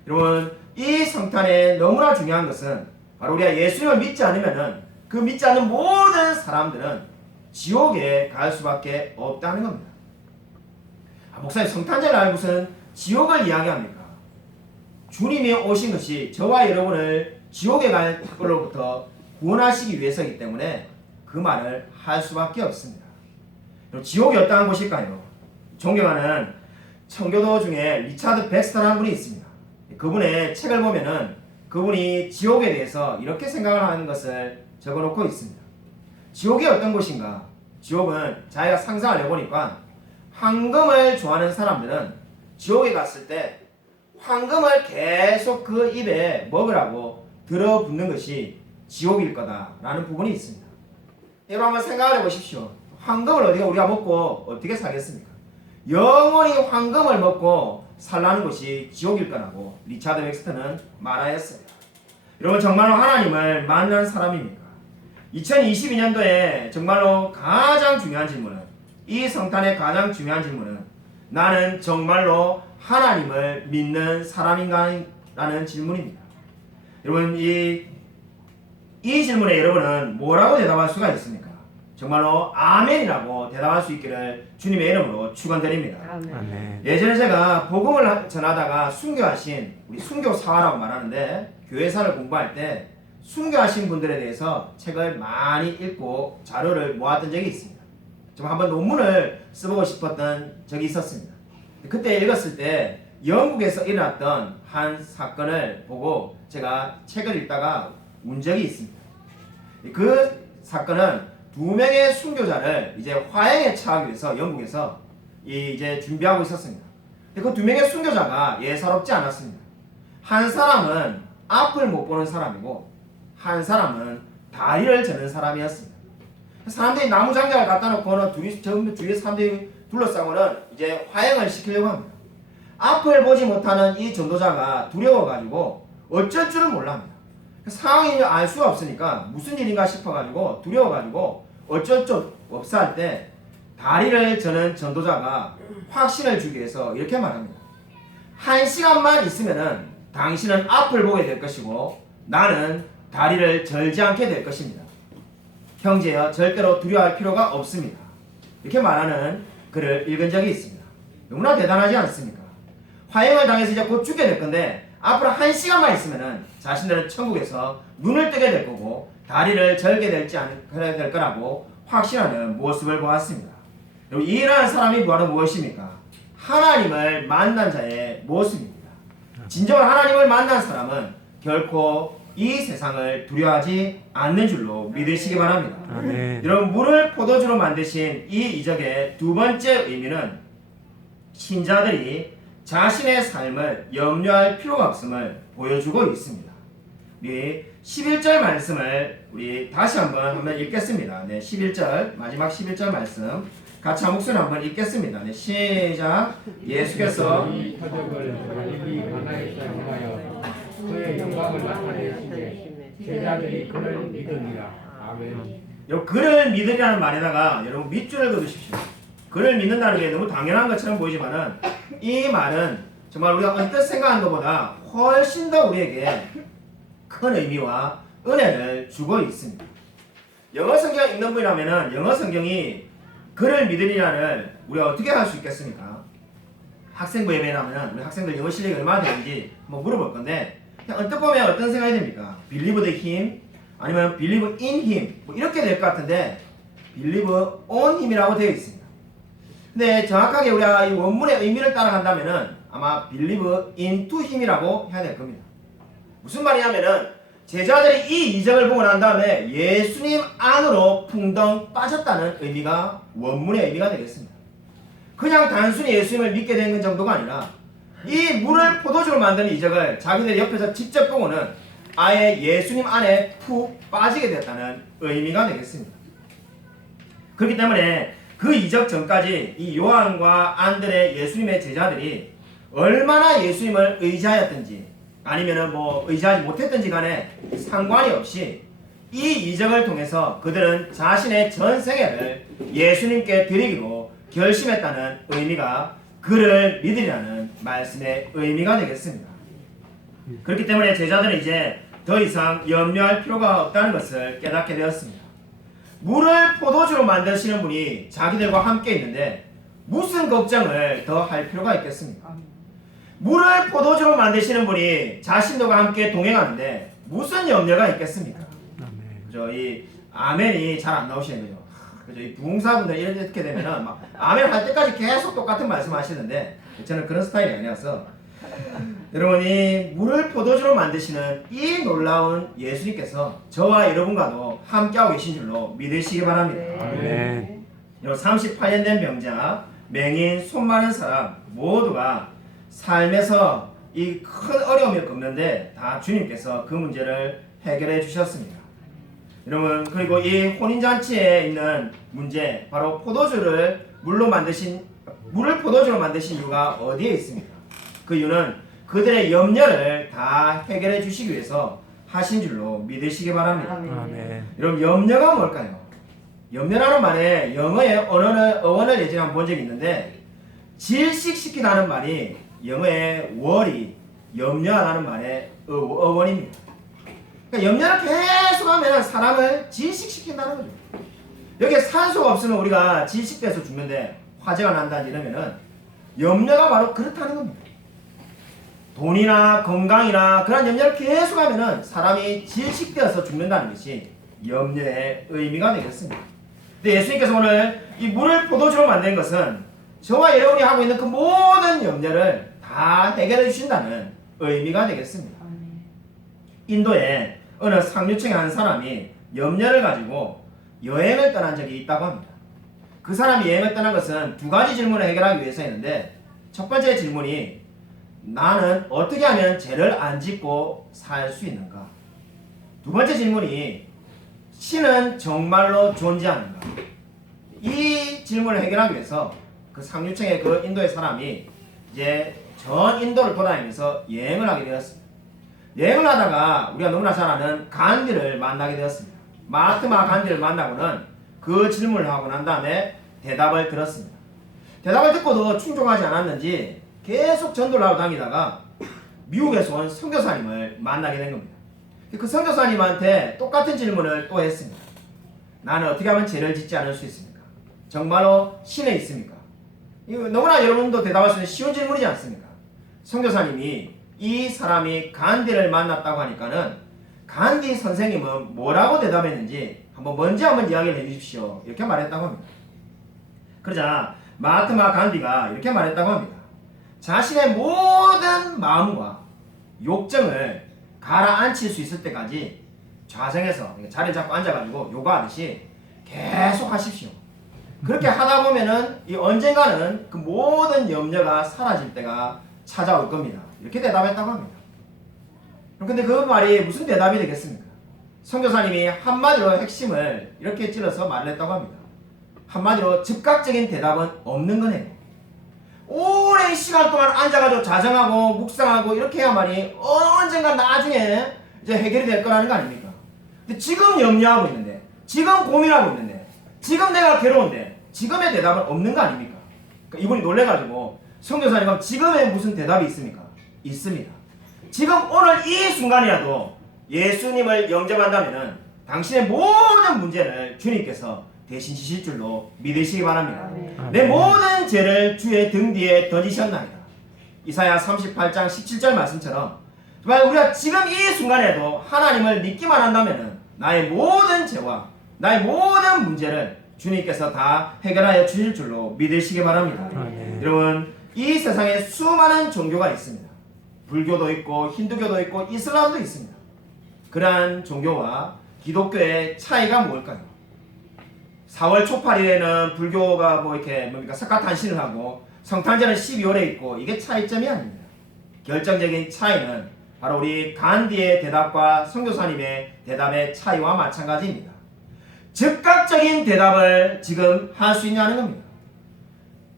여러분 이 성탄에 너무나 중요한 것은 바로 우리가 예수님을 믿지 않으면은 그 믿지 않는 모든 사람들은 지옥에 갈 수밖에 없다는 겁니다. 목사님 성탄절 날 무슨 지옥을 이야기합니까? 주님이 오신 것이 저와 여러분을 지옥에 갈 것으로부터 구원하시기 위해서이기 때문에 그 말을 할 수밖에 없습니다. 그럼 지옥이 어떠한 곳일까요? 존경하는 청교도 중에 리차드 백스터라는 분이 있습니다. 그분의 책을 보면은 그분이 지옥에 대해서 이렇게 생각을 하는 것을 적어놓고 있습니다. 지옥이 어떤 곳인가? 지옥은 자기가 상상을 해보니까 황금을 좋아하는 사람들은 지옥에 갔을 때 황금을 계속 그 입에 먹으라고 들어붙는 것이 지옥일 거다라는 부분이 있습니다. 여러분 한번 생각을 해보십시오. 황금을 우리가 먹고 어떻게 살겠습니까? 영원히 황금을 먹고 살라는 것이 지옥일 거라고 리차드 백스터는 말하였어요. 여러분 정말로 하나님을 만난 사람입니까? 2022년도에 정말로 가장 중요한 질문은, 이 성탄의 가장 중요한 질문은 나는 정말로 하나님을 믿는 사람인가? 라는 질문입니다. 여러분 이 질문에 여러분은 뭐라고 대답할 수가 있습니까? 정말로 아멘이라고 대답할 수 있기를 주님의 이름으로 축원드립니다. 아멘. 예전에 제가 복음을 전하다가 순교하신 우리 순교사라고 말하는데, 교회사를 공부할 때 순교하신 분들에 대해서 책을 많이 읽고 자료를 모았던 적이 있습니다. 좀 한번 논문을 써보고 싶었던 적이 있었습니다. 그때 읽었을 때 영국에서 일어났던 한 사건을 보고 제가 책을 읽다가 운 적이 있습니다. 그 사건은 2명의 순교자를 이제 화형에 처하기 위해서 영국에서 이제 준비하고 있었습니다. 그 2명의 순교자가 예사롭지 않았습니다. 한 사람은 앞을 못 보는 사람이고 한 사람은 다리를 저는 사람이었습니다. 사람들이 나무 장작을 갖다 놓고는 전부 주위에 사람들이 둘러싸고는 이제 화형을 시키려고 합니다. 앞을 보지 못하는 이 전도자가 두려워가지고 어쩔 줄을 몰랍니다. 상황을 알 수가 없으니까 무슨 일인가 싶어가지고 두려워가지고 어쩔 줄 없어 할 때 다리를 저는 전도자가 확신을 주기 위해서 이렇게 말합니다. 1시간만 있으면은 당신은 앞을 보게 될 것이고 나는 다리를 절지 않게 될 것입니다. 형제여, 절대로 두려워할 필요가 없습니다. 이렇게 말하는 글을 읽은 적이 있습니다. 너무나 대단하지 않습니까? 화형을 당해서 이제 곧 죽게 될 건데 앞으로 1시간만 있으면은 자신들은 천국에서 눈을 뜨게 될 거고 다리를 절게 될 거라고 확신하는 모습을 보았습니다. 여러분, 이러한 사람이 바로 무엇입니까? 하나님을 만난 자의 모습입니다. 진정한 하나님을 만난 사람은 결코 이 세상을 두려워하지 않는 줄로 믿으시기 바랍니다. 아멘. 여러분, 물을 포도주로 만드신 이 이적의 두 번째 의미는 신자들이 자신의 삶을 염려할 필요가 없음을 보여주고 있습니다. 우리 11절 말씀을 우리 다시 한번 읽겠습니다. 네, 11절, 마지막 11절 말씀 같이 한 목소리 한번 읽겠습니다. 네, 시작. 예수께서 이 표적을 갈릴리 가나에서 행하여 그의 영광을 나타내시되 제자들이 그를 믿으니라. 아멘. 여러분, 그를 믿으리라는 말에다가 여러분 밑줄을 그으십시오. 그를 믿는다는 게 너무 당연한 것처럼 보이지만은 이 말은 정말 우리가 언뜻 생각하는 것보다 훨씬 더 우리에게 큰 의미와 은혜를 주고 있습니다. 영어 성경 읽는 분이라면은 영어 성경이 그를 믿으리라를 우리가 어떻게 할 수 있겠습니까? 학생부 예배라면 우리 학생들 영어 실력이 얼마나 되는지 한번 물어볼 건데, 그냥 언뜻 보면 어떤 생각이 듭니까? Believe the him 아니면 Believe in him 뭐 이렇게 될 것 같은데 Believe on him이라고 되어 있습니다. 근데 정확하게 우리가 이 원문의 의미를 따라간다면은 아마 Believe into him이라고 해야 될 겁니다. 무슨 말이냐면은 제자들이 이 이적을 보고 난 다음에 예수님 안으로 풍덩 빠졌다는 의미가 원문의 의미가 되겠습니다. 그냥 단순히 예수님을 믿게 된 건 정도가 아니라 이 물을 포도주로 만드는 이적을 자기들 옆에서 직접 보고는 아예 예수님 안에 푹 빠지게 됐다는 의미가 되겠습니다. 그렇기 때문에 그 이적 전까지 이 요한과 안드레 예수님의 제자들이 얼마나 예수님을 의지하였든지 아니면은 뭐 의지하지 못했든지 간에 상관이 없이 이 이적을 통해서 그들은 자신의 전 생애를 예수님께 드리기로 결심했다는 의미가 그를 믿으리라는 말씀의 의미가 되겠습니다. 그렇기 때문에 제자들은 이제 더 이상 염려할 필요가 없다는 것을 깨닫게 되었습니다. 물을 포도주로 만드시는 분이 자기들과 함께 있는데 무슨 걱정을 더 할 필요가 있겠습니까? 물을 포도주로 만드시는 분이 자신들과 함께 동행하는데 무슨 염려가 있겠습니까? 아멘. 그죠? 이 아멘이 잘 안 나오시는 거죠. 그죠? 이 부흥사분들 이렇게 되면은 막 아멘 할 때까지 계속 똑같은 말씀 하시는데 저는 그런 스타일이 아니어서 여러분이 물을 포도주로 만드시는 이 놀라운 예수님께서 저와 여러분과도 함께하고 계신 줄로 믿으시기 바랍니다. 아멘. 38년 된 병자, 맹인, 손 많은 사람 모두가 삶에서 이 큰 어려움을 겪는데 다 주님께서 그 문제를 해결해 주셨습니다. 여러분, 그리고 이 혼인잔치에 있는 문제, 바로 물을 포도주로 만드신 이유가 어디에 있습니까? 그 이유는 그들의 염려를 다 해결해 주시기 위해서 하신 줄로 믿으시기 바랍니다. 아멘. 여러분, 염려가 뭘까요? 염려라는 말에 영어의 어원을 예전에 한번 본 적이 있는데 질식시키다는 말이 영어의 worry, 염려하다는 말의 어원입니다. 그러니까 염려를 계속하면 사람을 질식시킨다는 거죠. 여기에 산소가 없으면 우리가 질식돼서 죽는데 화재가 난다든지 이러면은 염려가 바로 그렇다는 겁니다. 돈이나 건강이나 그런 염려를 계속하면은 사람이 질식되어서 죽는다는 것이 염려의 의미가 되겠습니다. 근데 예수님께서 오늘 이 물을 포도주로 만든 것은 저와 여러분이 하고 있는 그 모든 염려를 다 해결해 주신다는 의미가 되겠습니다. 인도에 어느 상류층의 한 사람이 염려를 가지고 여행을 떠난 적이 있다고 합니다. 그 사람이 여행을 떠난 것은 두 가지 질문을 해결하기 위해서였는데 첫 번째 질문이 나는 어떻게 하면 죄를 안 짓고 살 수 있는가? 두 번째 질문이 신은 정말로 존재하는가? 이 질문을 해결하기 위해서 그 상류층의 그 인도의 사람이 이제 전 인도를 돌아다니면서 여행을 하게 되었습니다. 여행을 하다가 우리가 너무나 잘 아는 간디를 만나게 되었습니다. 마하트마 간디를 만나고는 그 질문을 하고 난 다음에 대답을 들었습니다. 대답을 듣고도 충족하지 않았는지 계속 전도를 하고 다니다가 미국에서 온 선교사님을 만나게 된 겁니다. 그 선교사님한테 똑같은 질문을 또 했습니다. 나는 어떻게 하면 죄를 짓지 않을 수 있습니까? 정말로 신에 있습니까? 이거 너무나 여러분도 대답할 수 있는 쉬운 질문이지 않습니까? 선교사님이 이 사람이 간디를 만났다고 하니까는 간디 선생님은 뭐라고 대답했는지 먼저 한번 이야기를 해주십시오. 이렇게 말했다고 합니다. 그러자 마하트마 간디가 이렇게 말했다고 합니다. 자신의 모든 마음과 욕정을 가라앉힐 수 있을 때까지 좌정해서 자리를 잡고 앉아가지고 요가하듯이 계속 하십시오. 그렇게 하다 보면은 이 언젠가는 그 모든 염려가 사라질 때가 찾아올 겁니다. 이렇게 대답했다고 합니다. 근데 그 말이 무슨 대답이 되겠습니까? 선교사님이 한마디로 핵심을 이렇게 찔러서 말을 했다고 합니다. 한마디로 즉각적인 대답은 없는 거네요. 오랜 시간 동안 앉아가지고 자정하고 묵상하고 이렇게 해야만이 언젠가 나중에 이제 해결이 될 거라는 거 아닙니까? 근데 지금 염려하고 있는데, 지금 고민하고 있는데, 지금 내가 괴로운데 지금의 대답은 없는 거 아닙니까? 그러니까 이분이 놀래가지고 선교사님은 지금에 무슨 대답이 있습니까? 있습니다. 지금 오늘 이 순간이라도 예수님을 영접한다면은 당신의 모든 문제를 주님께서 대신 지실 줄로 믿으시기 바랍니다. 내 모든 죄를 주의 등 뒤에 던지셨나이다. 이사야 38장 17절 말씀처럼 정말 우리가 지금 이 순간에도 하나님을 믿기만 한다면은 나의 모든 죄와 나의 모든 문제를 주님께서 다 해결하여 주실 줄로 믿으시기 바랍니다. 여러분, 이 세상에 수많은 종교가 있습니다. 불교도 있고 힌두교도 있고 이슬람도 있습니다. 그러한 종교와 기독교의 차이가 뭘까요? 4월 초팔일에는 불교가 석가탄신을 하고 성탄절은 12월에 있고 이게 차이점이 아닙니다. 결정적인 차이는 바로 우리 간디의 대답과 선교사님의 대답의 차이와 마찬가지입니다. 즉각적인 대답을 지금 할 수 있냐는 겁니다.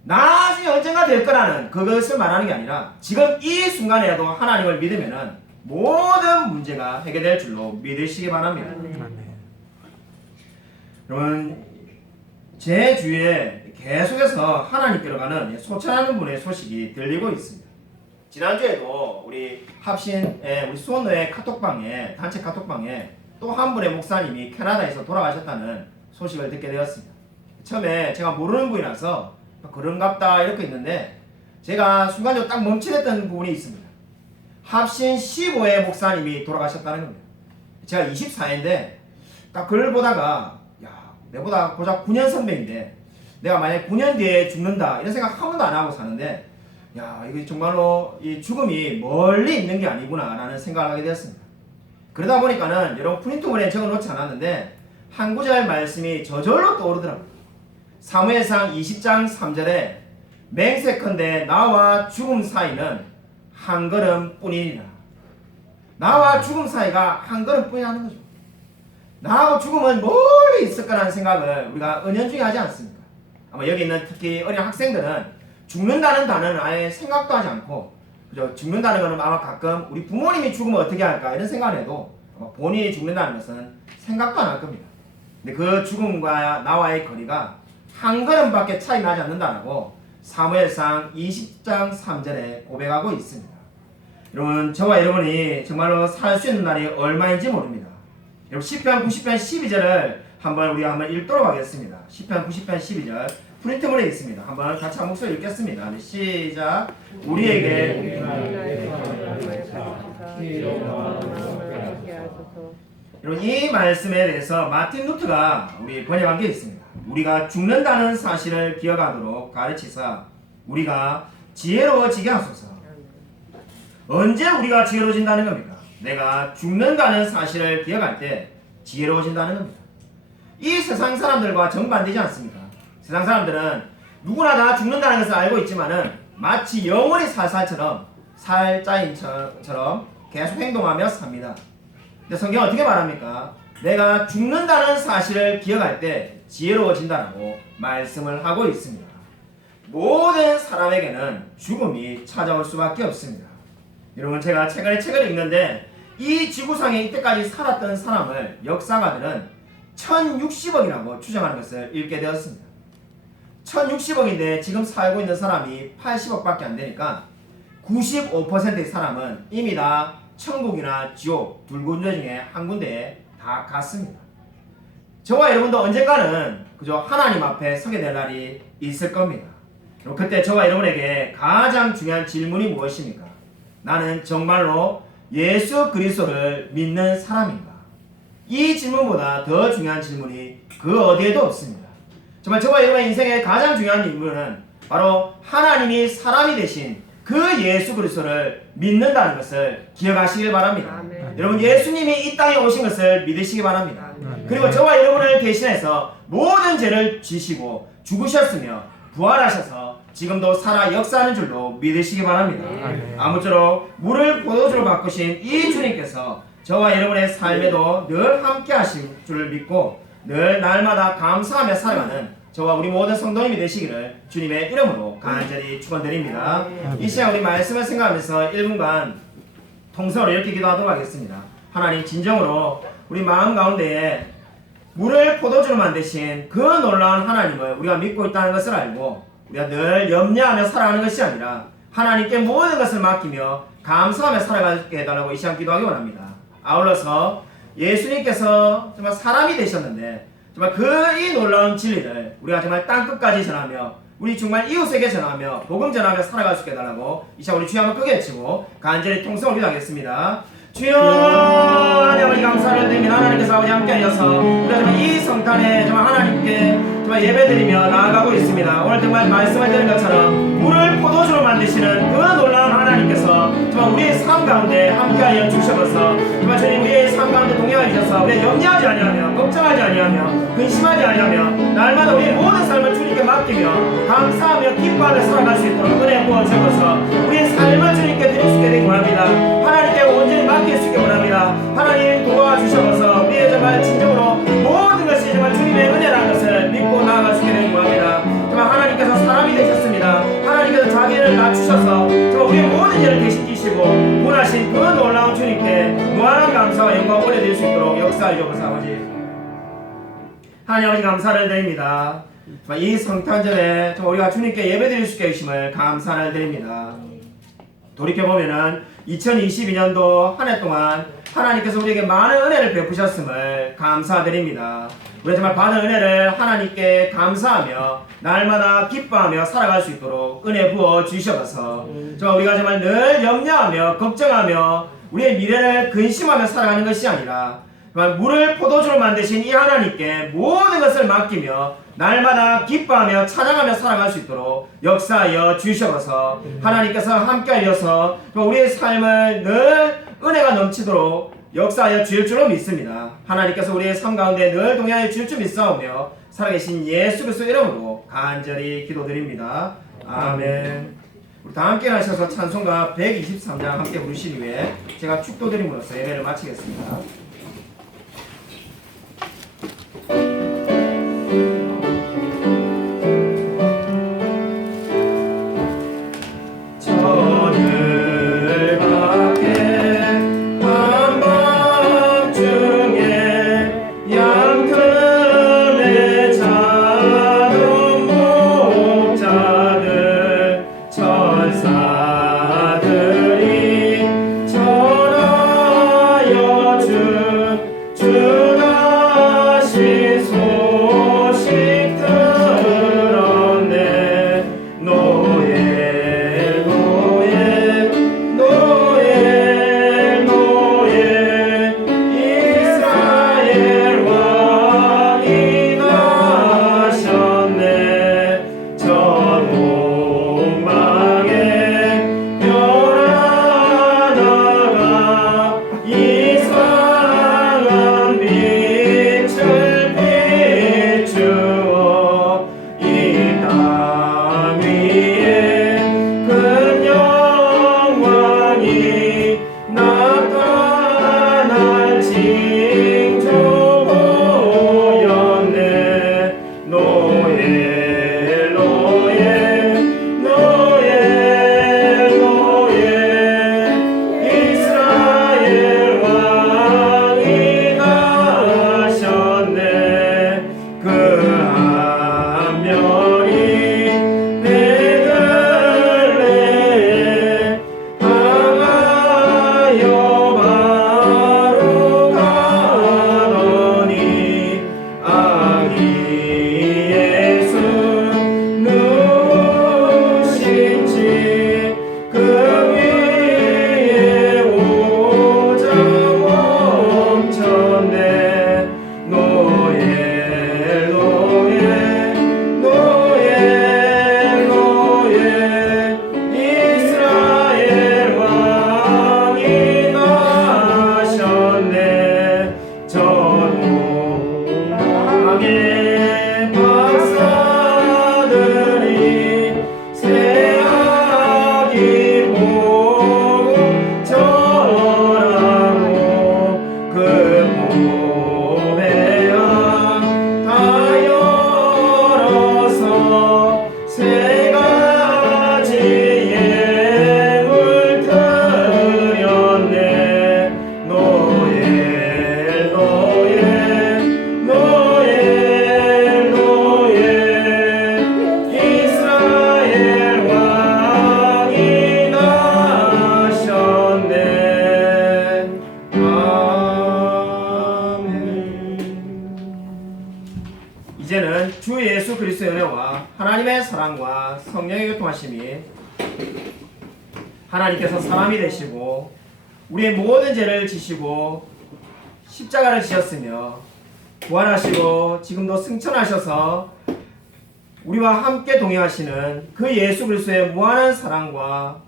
나중에 언젠가 될 거라는 그것을 말하는 게 아니라 지금 이 순간에라도 하나님을 믿으면은 모든 문제가 해결될 줄로 믿으시기 바랍니다. 여러분, 제 주위에 계속해서 하나님께로 가는 소천하는 분의 소식이 들리고 있습니다. 지난주에도 우리 합신의 우리 수원노회 카톡방에, 단체 카톡방에 또 한 분의 목사님이 캐나다에서 돌아가셨다는 소식을 듣게 되었습니다. 처음에 제가 모르는 분이라서 그런갑다 이렇게 있는데 제가 순간적으로 딱 멈칫했던 부분이 있습니다. 합신 15회 목사님이 돌아가셨다는 겁니다. 제가 24회인데 딱 글을 보다가 내보다 고작 9년 선배인데 내가 만약에 9년 뒤에 죽는다 이런 생각 한 번도 안 하고 사는데 야 이게 정말로 이 죽음이 멀리 있는 게 아니구나 라는 생각을 하게 되었습니다. 그러다 보니까는 여러분 프린트물에 적어놓지 않았는데 한 구절 말씀이 저절로 떠오르더라고요. 사무엘상 20장 3절에 맹세컨대 나와 죽음 사이는 한 걸음 뿐이니라. 나와 죽음 사이가 한 걸음 뿐이라는 거죠. 나하고 죽음은 멀리 있을 거라는 생각을 우리가 은연중에 하지 않습니까? 아마 여기 있는 특히 어린 학생들은 죽는다는 단어는 아예 생각도 하지 않고 그죠? 죽는다는 거는 아마 가끔 우리 부모님이 죽으면 어떻게 할까 이런 생각을 해도 아마 본인이 죽는다는 것은 생각도 안 할 겁니다. 근데 그 죽음과 나와의 거리가 한 걸음밖에 차이 나지 않는다라고 사무엘상 20장 3절에 고백하고 있습니다. 여러분 저와 여러분이 정말로 살 수 있는 날이 얼마인지 모릅니다. 여러분 시편 90편 12절을 우리가 한번 읽도록 하겠습니다. 시편 90편 12절 프린트물에 있습니다. 한번 같이 한 목소리 읽겠습니다. 네, 시작. 우리에게 여러분 이 말씀에 대해서 마틴 루트가 우리 번역한 게 있습니다. 우리가 죽는다는 사실을 기억하도록 가르치사 우리가 지혜로워지게 하소서. 언제 우리가 지혜로워진다는 겁니까? 내가 죽는다는 사실을 기억할 때 지혜로워진다는 겁니다. 이 세상 사람들과 정반대지 않습니까? 세상 사람들은 누구나 다 죽는다는 것을 알고 있지만은 마치 영원히 살살처럼 살짜인처럼 계속 행동하며 삽니다. 근데 성경은 어떻게 말합니까? 내가 죽는다는 사실을 기억할 때 지혜로워진다라고 말씀을 하고 있습니다. 모든 사람에게는 죽음이 찾아올 수밖에 없습니다. 여러분 제가 최근에 책을 읽는데 이 지구상에 이때까지 살았던 사람을 역사가들은 1060억이라고 추정하는 것을 읽게 되었습니다. 1060억인데 지금 살고 있는 사람이 80억밖에 안 되니까 95%의 사람은 이미 다 천국이나 지옥 두 군데 중에 한 군데에 다 갔습니다. 저와 여러분도 언젠가는 그저 하나님 앞에 서게 될 날이 있을 겁니다. 그때 저와 여러분에게 가장 중요한 질문이 무엇입니까? 나는 정말로 예수 그리스도를 믿는 사람인가? 이 질문보다 더 중요한 질문이 그 어디에도 없습니다. 정말 저와 여러분의 인생의 가장 중요한 질문은 바로 하나님이 사람이 되신 그 예수 그리스도를 믿는다는 것을 기억하시길 바랍니다. 아멘. 여러분 예수님이 이 땅에 오신 것을 믿으시기 바랍니다. 아멘. 그리고 저와 여러분을 대신해서 모든 죄를 지시고 죽으셨으며 부활하셔서 지금도 살아 역사하는 줄로 믿으시기 바랍니다. 아멘. 아무쪼록 물을 포도주로 바꾸신 이 주님께서 저와 여러분의 삶에도 늘 함께 하실 줄을 믿고 늘 날마다 감사하며 살아가는 저와 우리 모든 성도님이 되시기를 주님의 이름으로 간절히 축원드립니다. 이 시간 우리 말씀을 생각하면서 1분간 통성으로 이렇게 기도하도록 하겠습니다. 하나님 진정으로 우리 마음 가운데에 물을 포도주로 만드신 그 놀라운 하나님을 우리가 믿고 있다는 것을 알고 우리가 늘 염려하며 살아가는 것이 아니라 하나님께 모든 것을 맡기며 감사하며 살아가게 해달라고 이 시간 기도하기 원합니다. 아울러서 예수님께서 정말 사람이 되셨는데 정말 그 이 놀라운 진리를 우리가 정말 땅끝까지 전하며 우리 정말 이웃에게 전하며 복음 전하며 살아갈 수 있게 해달라고 이 시간 우리 주여 한번 크게 외치고 간절히 통성을 기도하겠습니다. 주여 하나님 아버지 감사를 드립니다. 하나님께서 아버지 함께 하셔서 우리가 정말 이 성탄에 정말 하나님께 정말 예배드리며 나아가고 있습니다. 오늘 정말 말씀을 드린 것처럼 물을 포도주로 만드시는 그 놀라운 하나님께서 정말 우리의 삶 가운데 함께하여 주셔서 정말 주님 우리의 삶 가운데 동행하여 주셔서 우리가 염려하지 아니하며 걱정하지 아니하며 근심하지 아니하며 날마다 우리의 모든 삶을 주님께 맡기며 감사하며 기뻐하며 살아갈 수 있도록 은혜 부어주셔서 우리의 삶을 주님께 드릴 수 있게 되기 원합니다. 하나님께 온전히 맡길 수 있게 원합니다. 하나님 도와주셔서 우리의 정말 진정으로 모든 것이 정말 주님의 은혜라는 것을 믿고 나아갈 수 있게 되기 원합니다. 정말 하나님께서 사람이 되셨습니다. 하나님께서 자기를 낮추셔서 정말 우리의 모든 죄를 대신 지시고 구원하신 그 놀라운 주님께 무한한 감사와 영광을 올려드릴 수 있도록 역사해 주옵소서. 아버지 하나님 아버지 감사를 드립니다. 정말 이 성탄절에 정말 우리가 주님께 예배드릴 수 있게 해주심을 감사를 드립니다. 돌이켜보면은 2022년도 한 해 동안 하나님께서 우리에게 많은 은혜를 베푸셨음을 감사드립니다. 우리가 정말 받은 은혜를 하나님께 감사하며 날마다 기뻐하며 살아갈 수 있도록 은혜 부어 주셔서 정말 우리가 정말 늘 염려하며 걱정하며 우리의 미래를 근심하며 살아가는 것이 아니라 물을 포도주로 만드신 이 하나님께 모든 것을 맡기며 날마다 기뻐하며 찬양하며 살아갈 수 있도록 역사하여 주셔서 하나님께서 함께 하셔서 우리의 삶을 늘 은혜가 넘치도록 역사하여 주실 줄로 믿습니다. 하나님께서 우리의 삶 가운데 늘 동행하여 주실 줄 믿사오며 살아계신 예수 그리스도 이름으로 간절히 기도드립니다. 아멘. 우리 다 함께 하셔서 찬송가 123장 함께 부르신 후에 제가 축도드림으로써 예배를 마치겠습니다. 저들 밖에 한밤중에 양금에 자던 목자들 천사들이 전하여 주 다시 소식 들었네. 노예 이스라엘 왕이 나셨네. 저 동방에 별 하나가 이상한 빛을 비추어 이 땅 위에 큰 영광이 나타날 징조 보였네. 노예 이스라엘 왕이 나셨네. 그 한 명이 베들레헴 향하여 바로 가더니 아기 예수 누구신지 그 위에 오자 멈췄네. 노예 이스라엘 왕이 나셨네. 저 동방의 박사들이 새 아기 보고 절하고 그 보배야 다 열어서 세 가지 예물 드렸네. 노예 이스라엘 왕이 나셨네. 아멘. 이제는 주 예수 그리스도의 은혜와 하나님의 사랑과 성령의 교통하심이 하나님께서 사람이 되시고 우리의 모든 죄를 지시고 십자가를 지셨으며 부활하시고 지금도 승천하셔서 우리와 함께 동행하시는 그 예수 그리스도의 무한한 사랑과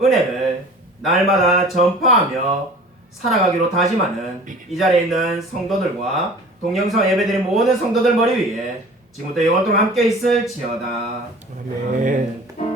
은혜를 날마다 전파하며 살아가기로 다짐하는 이 자리에 있는 성도들과 동영상 예배드린 모든 성도들 머리 위에 지금부터 영원 동안 함께 있을지어다. 아멘.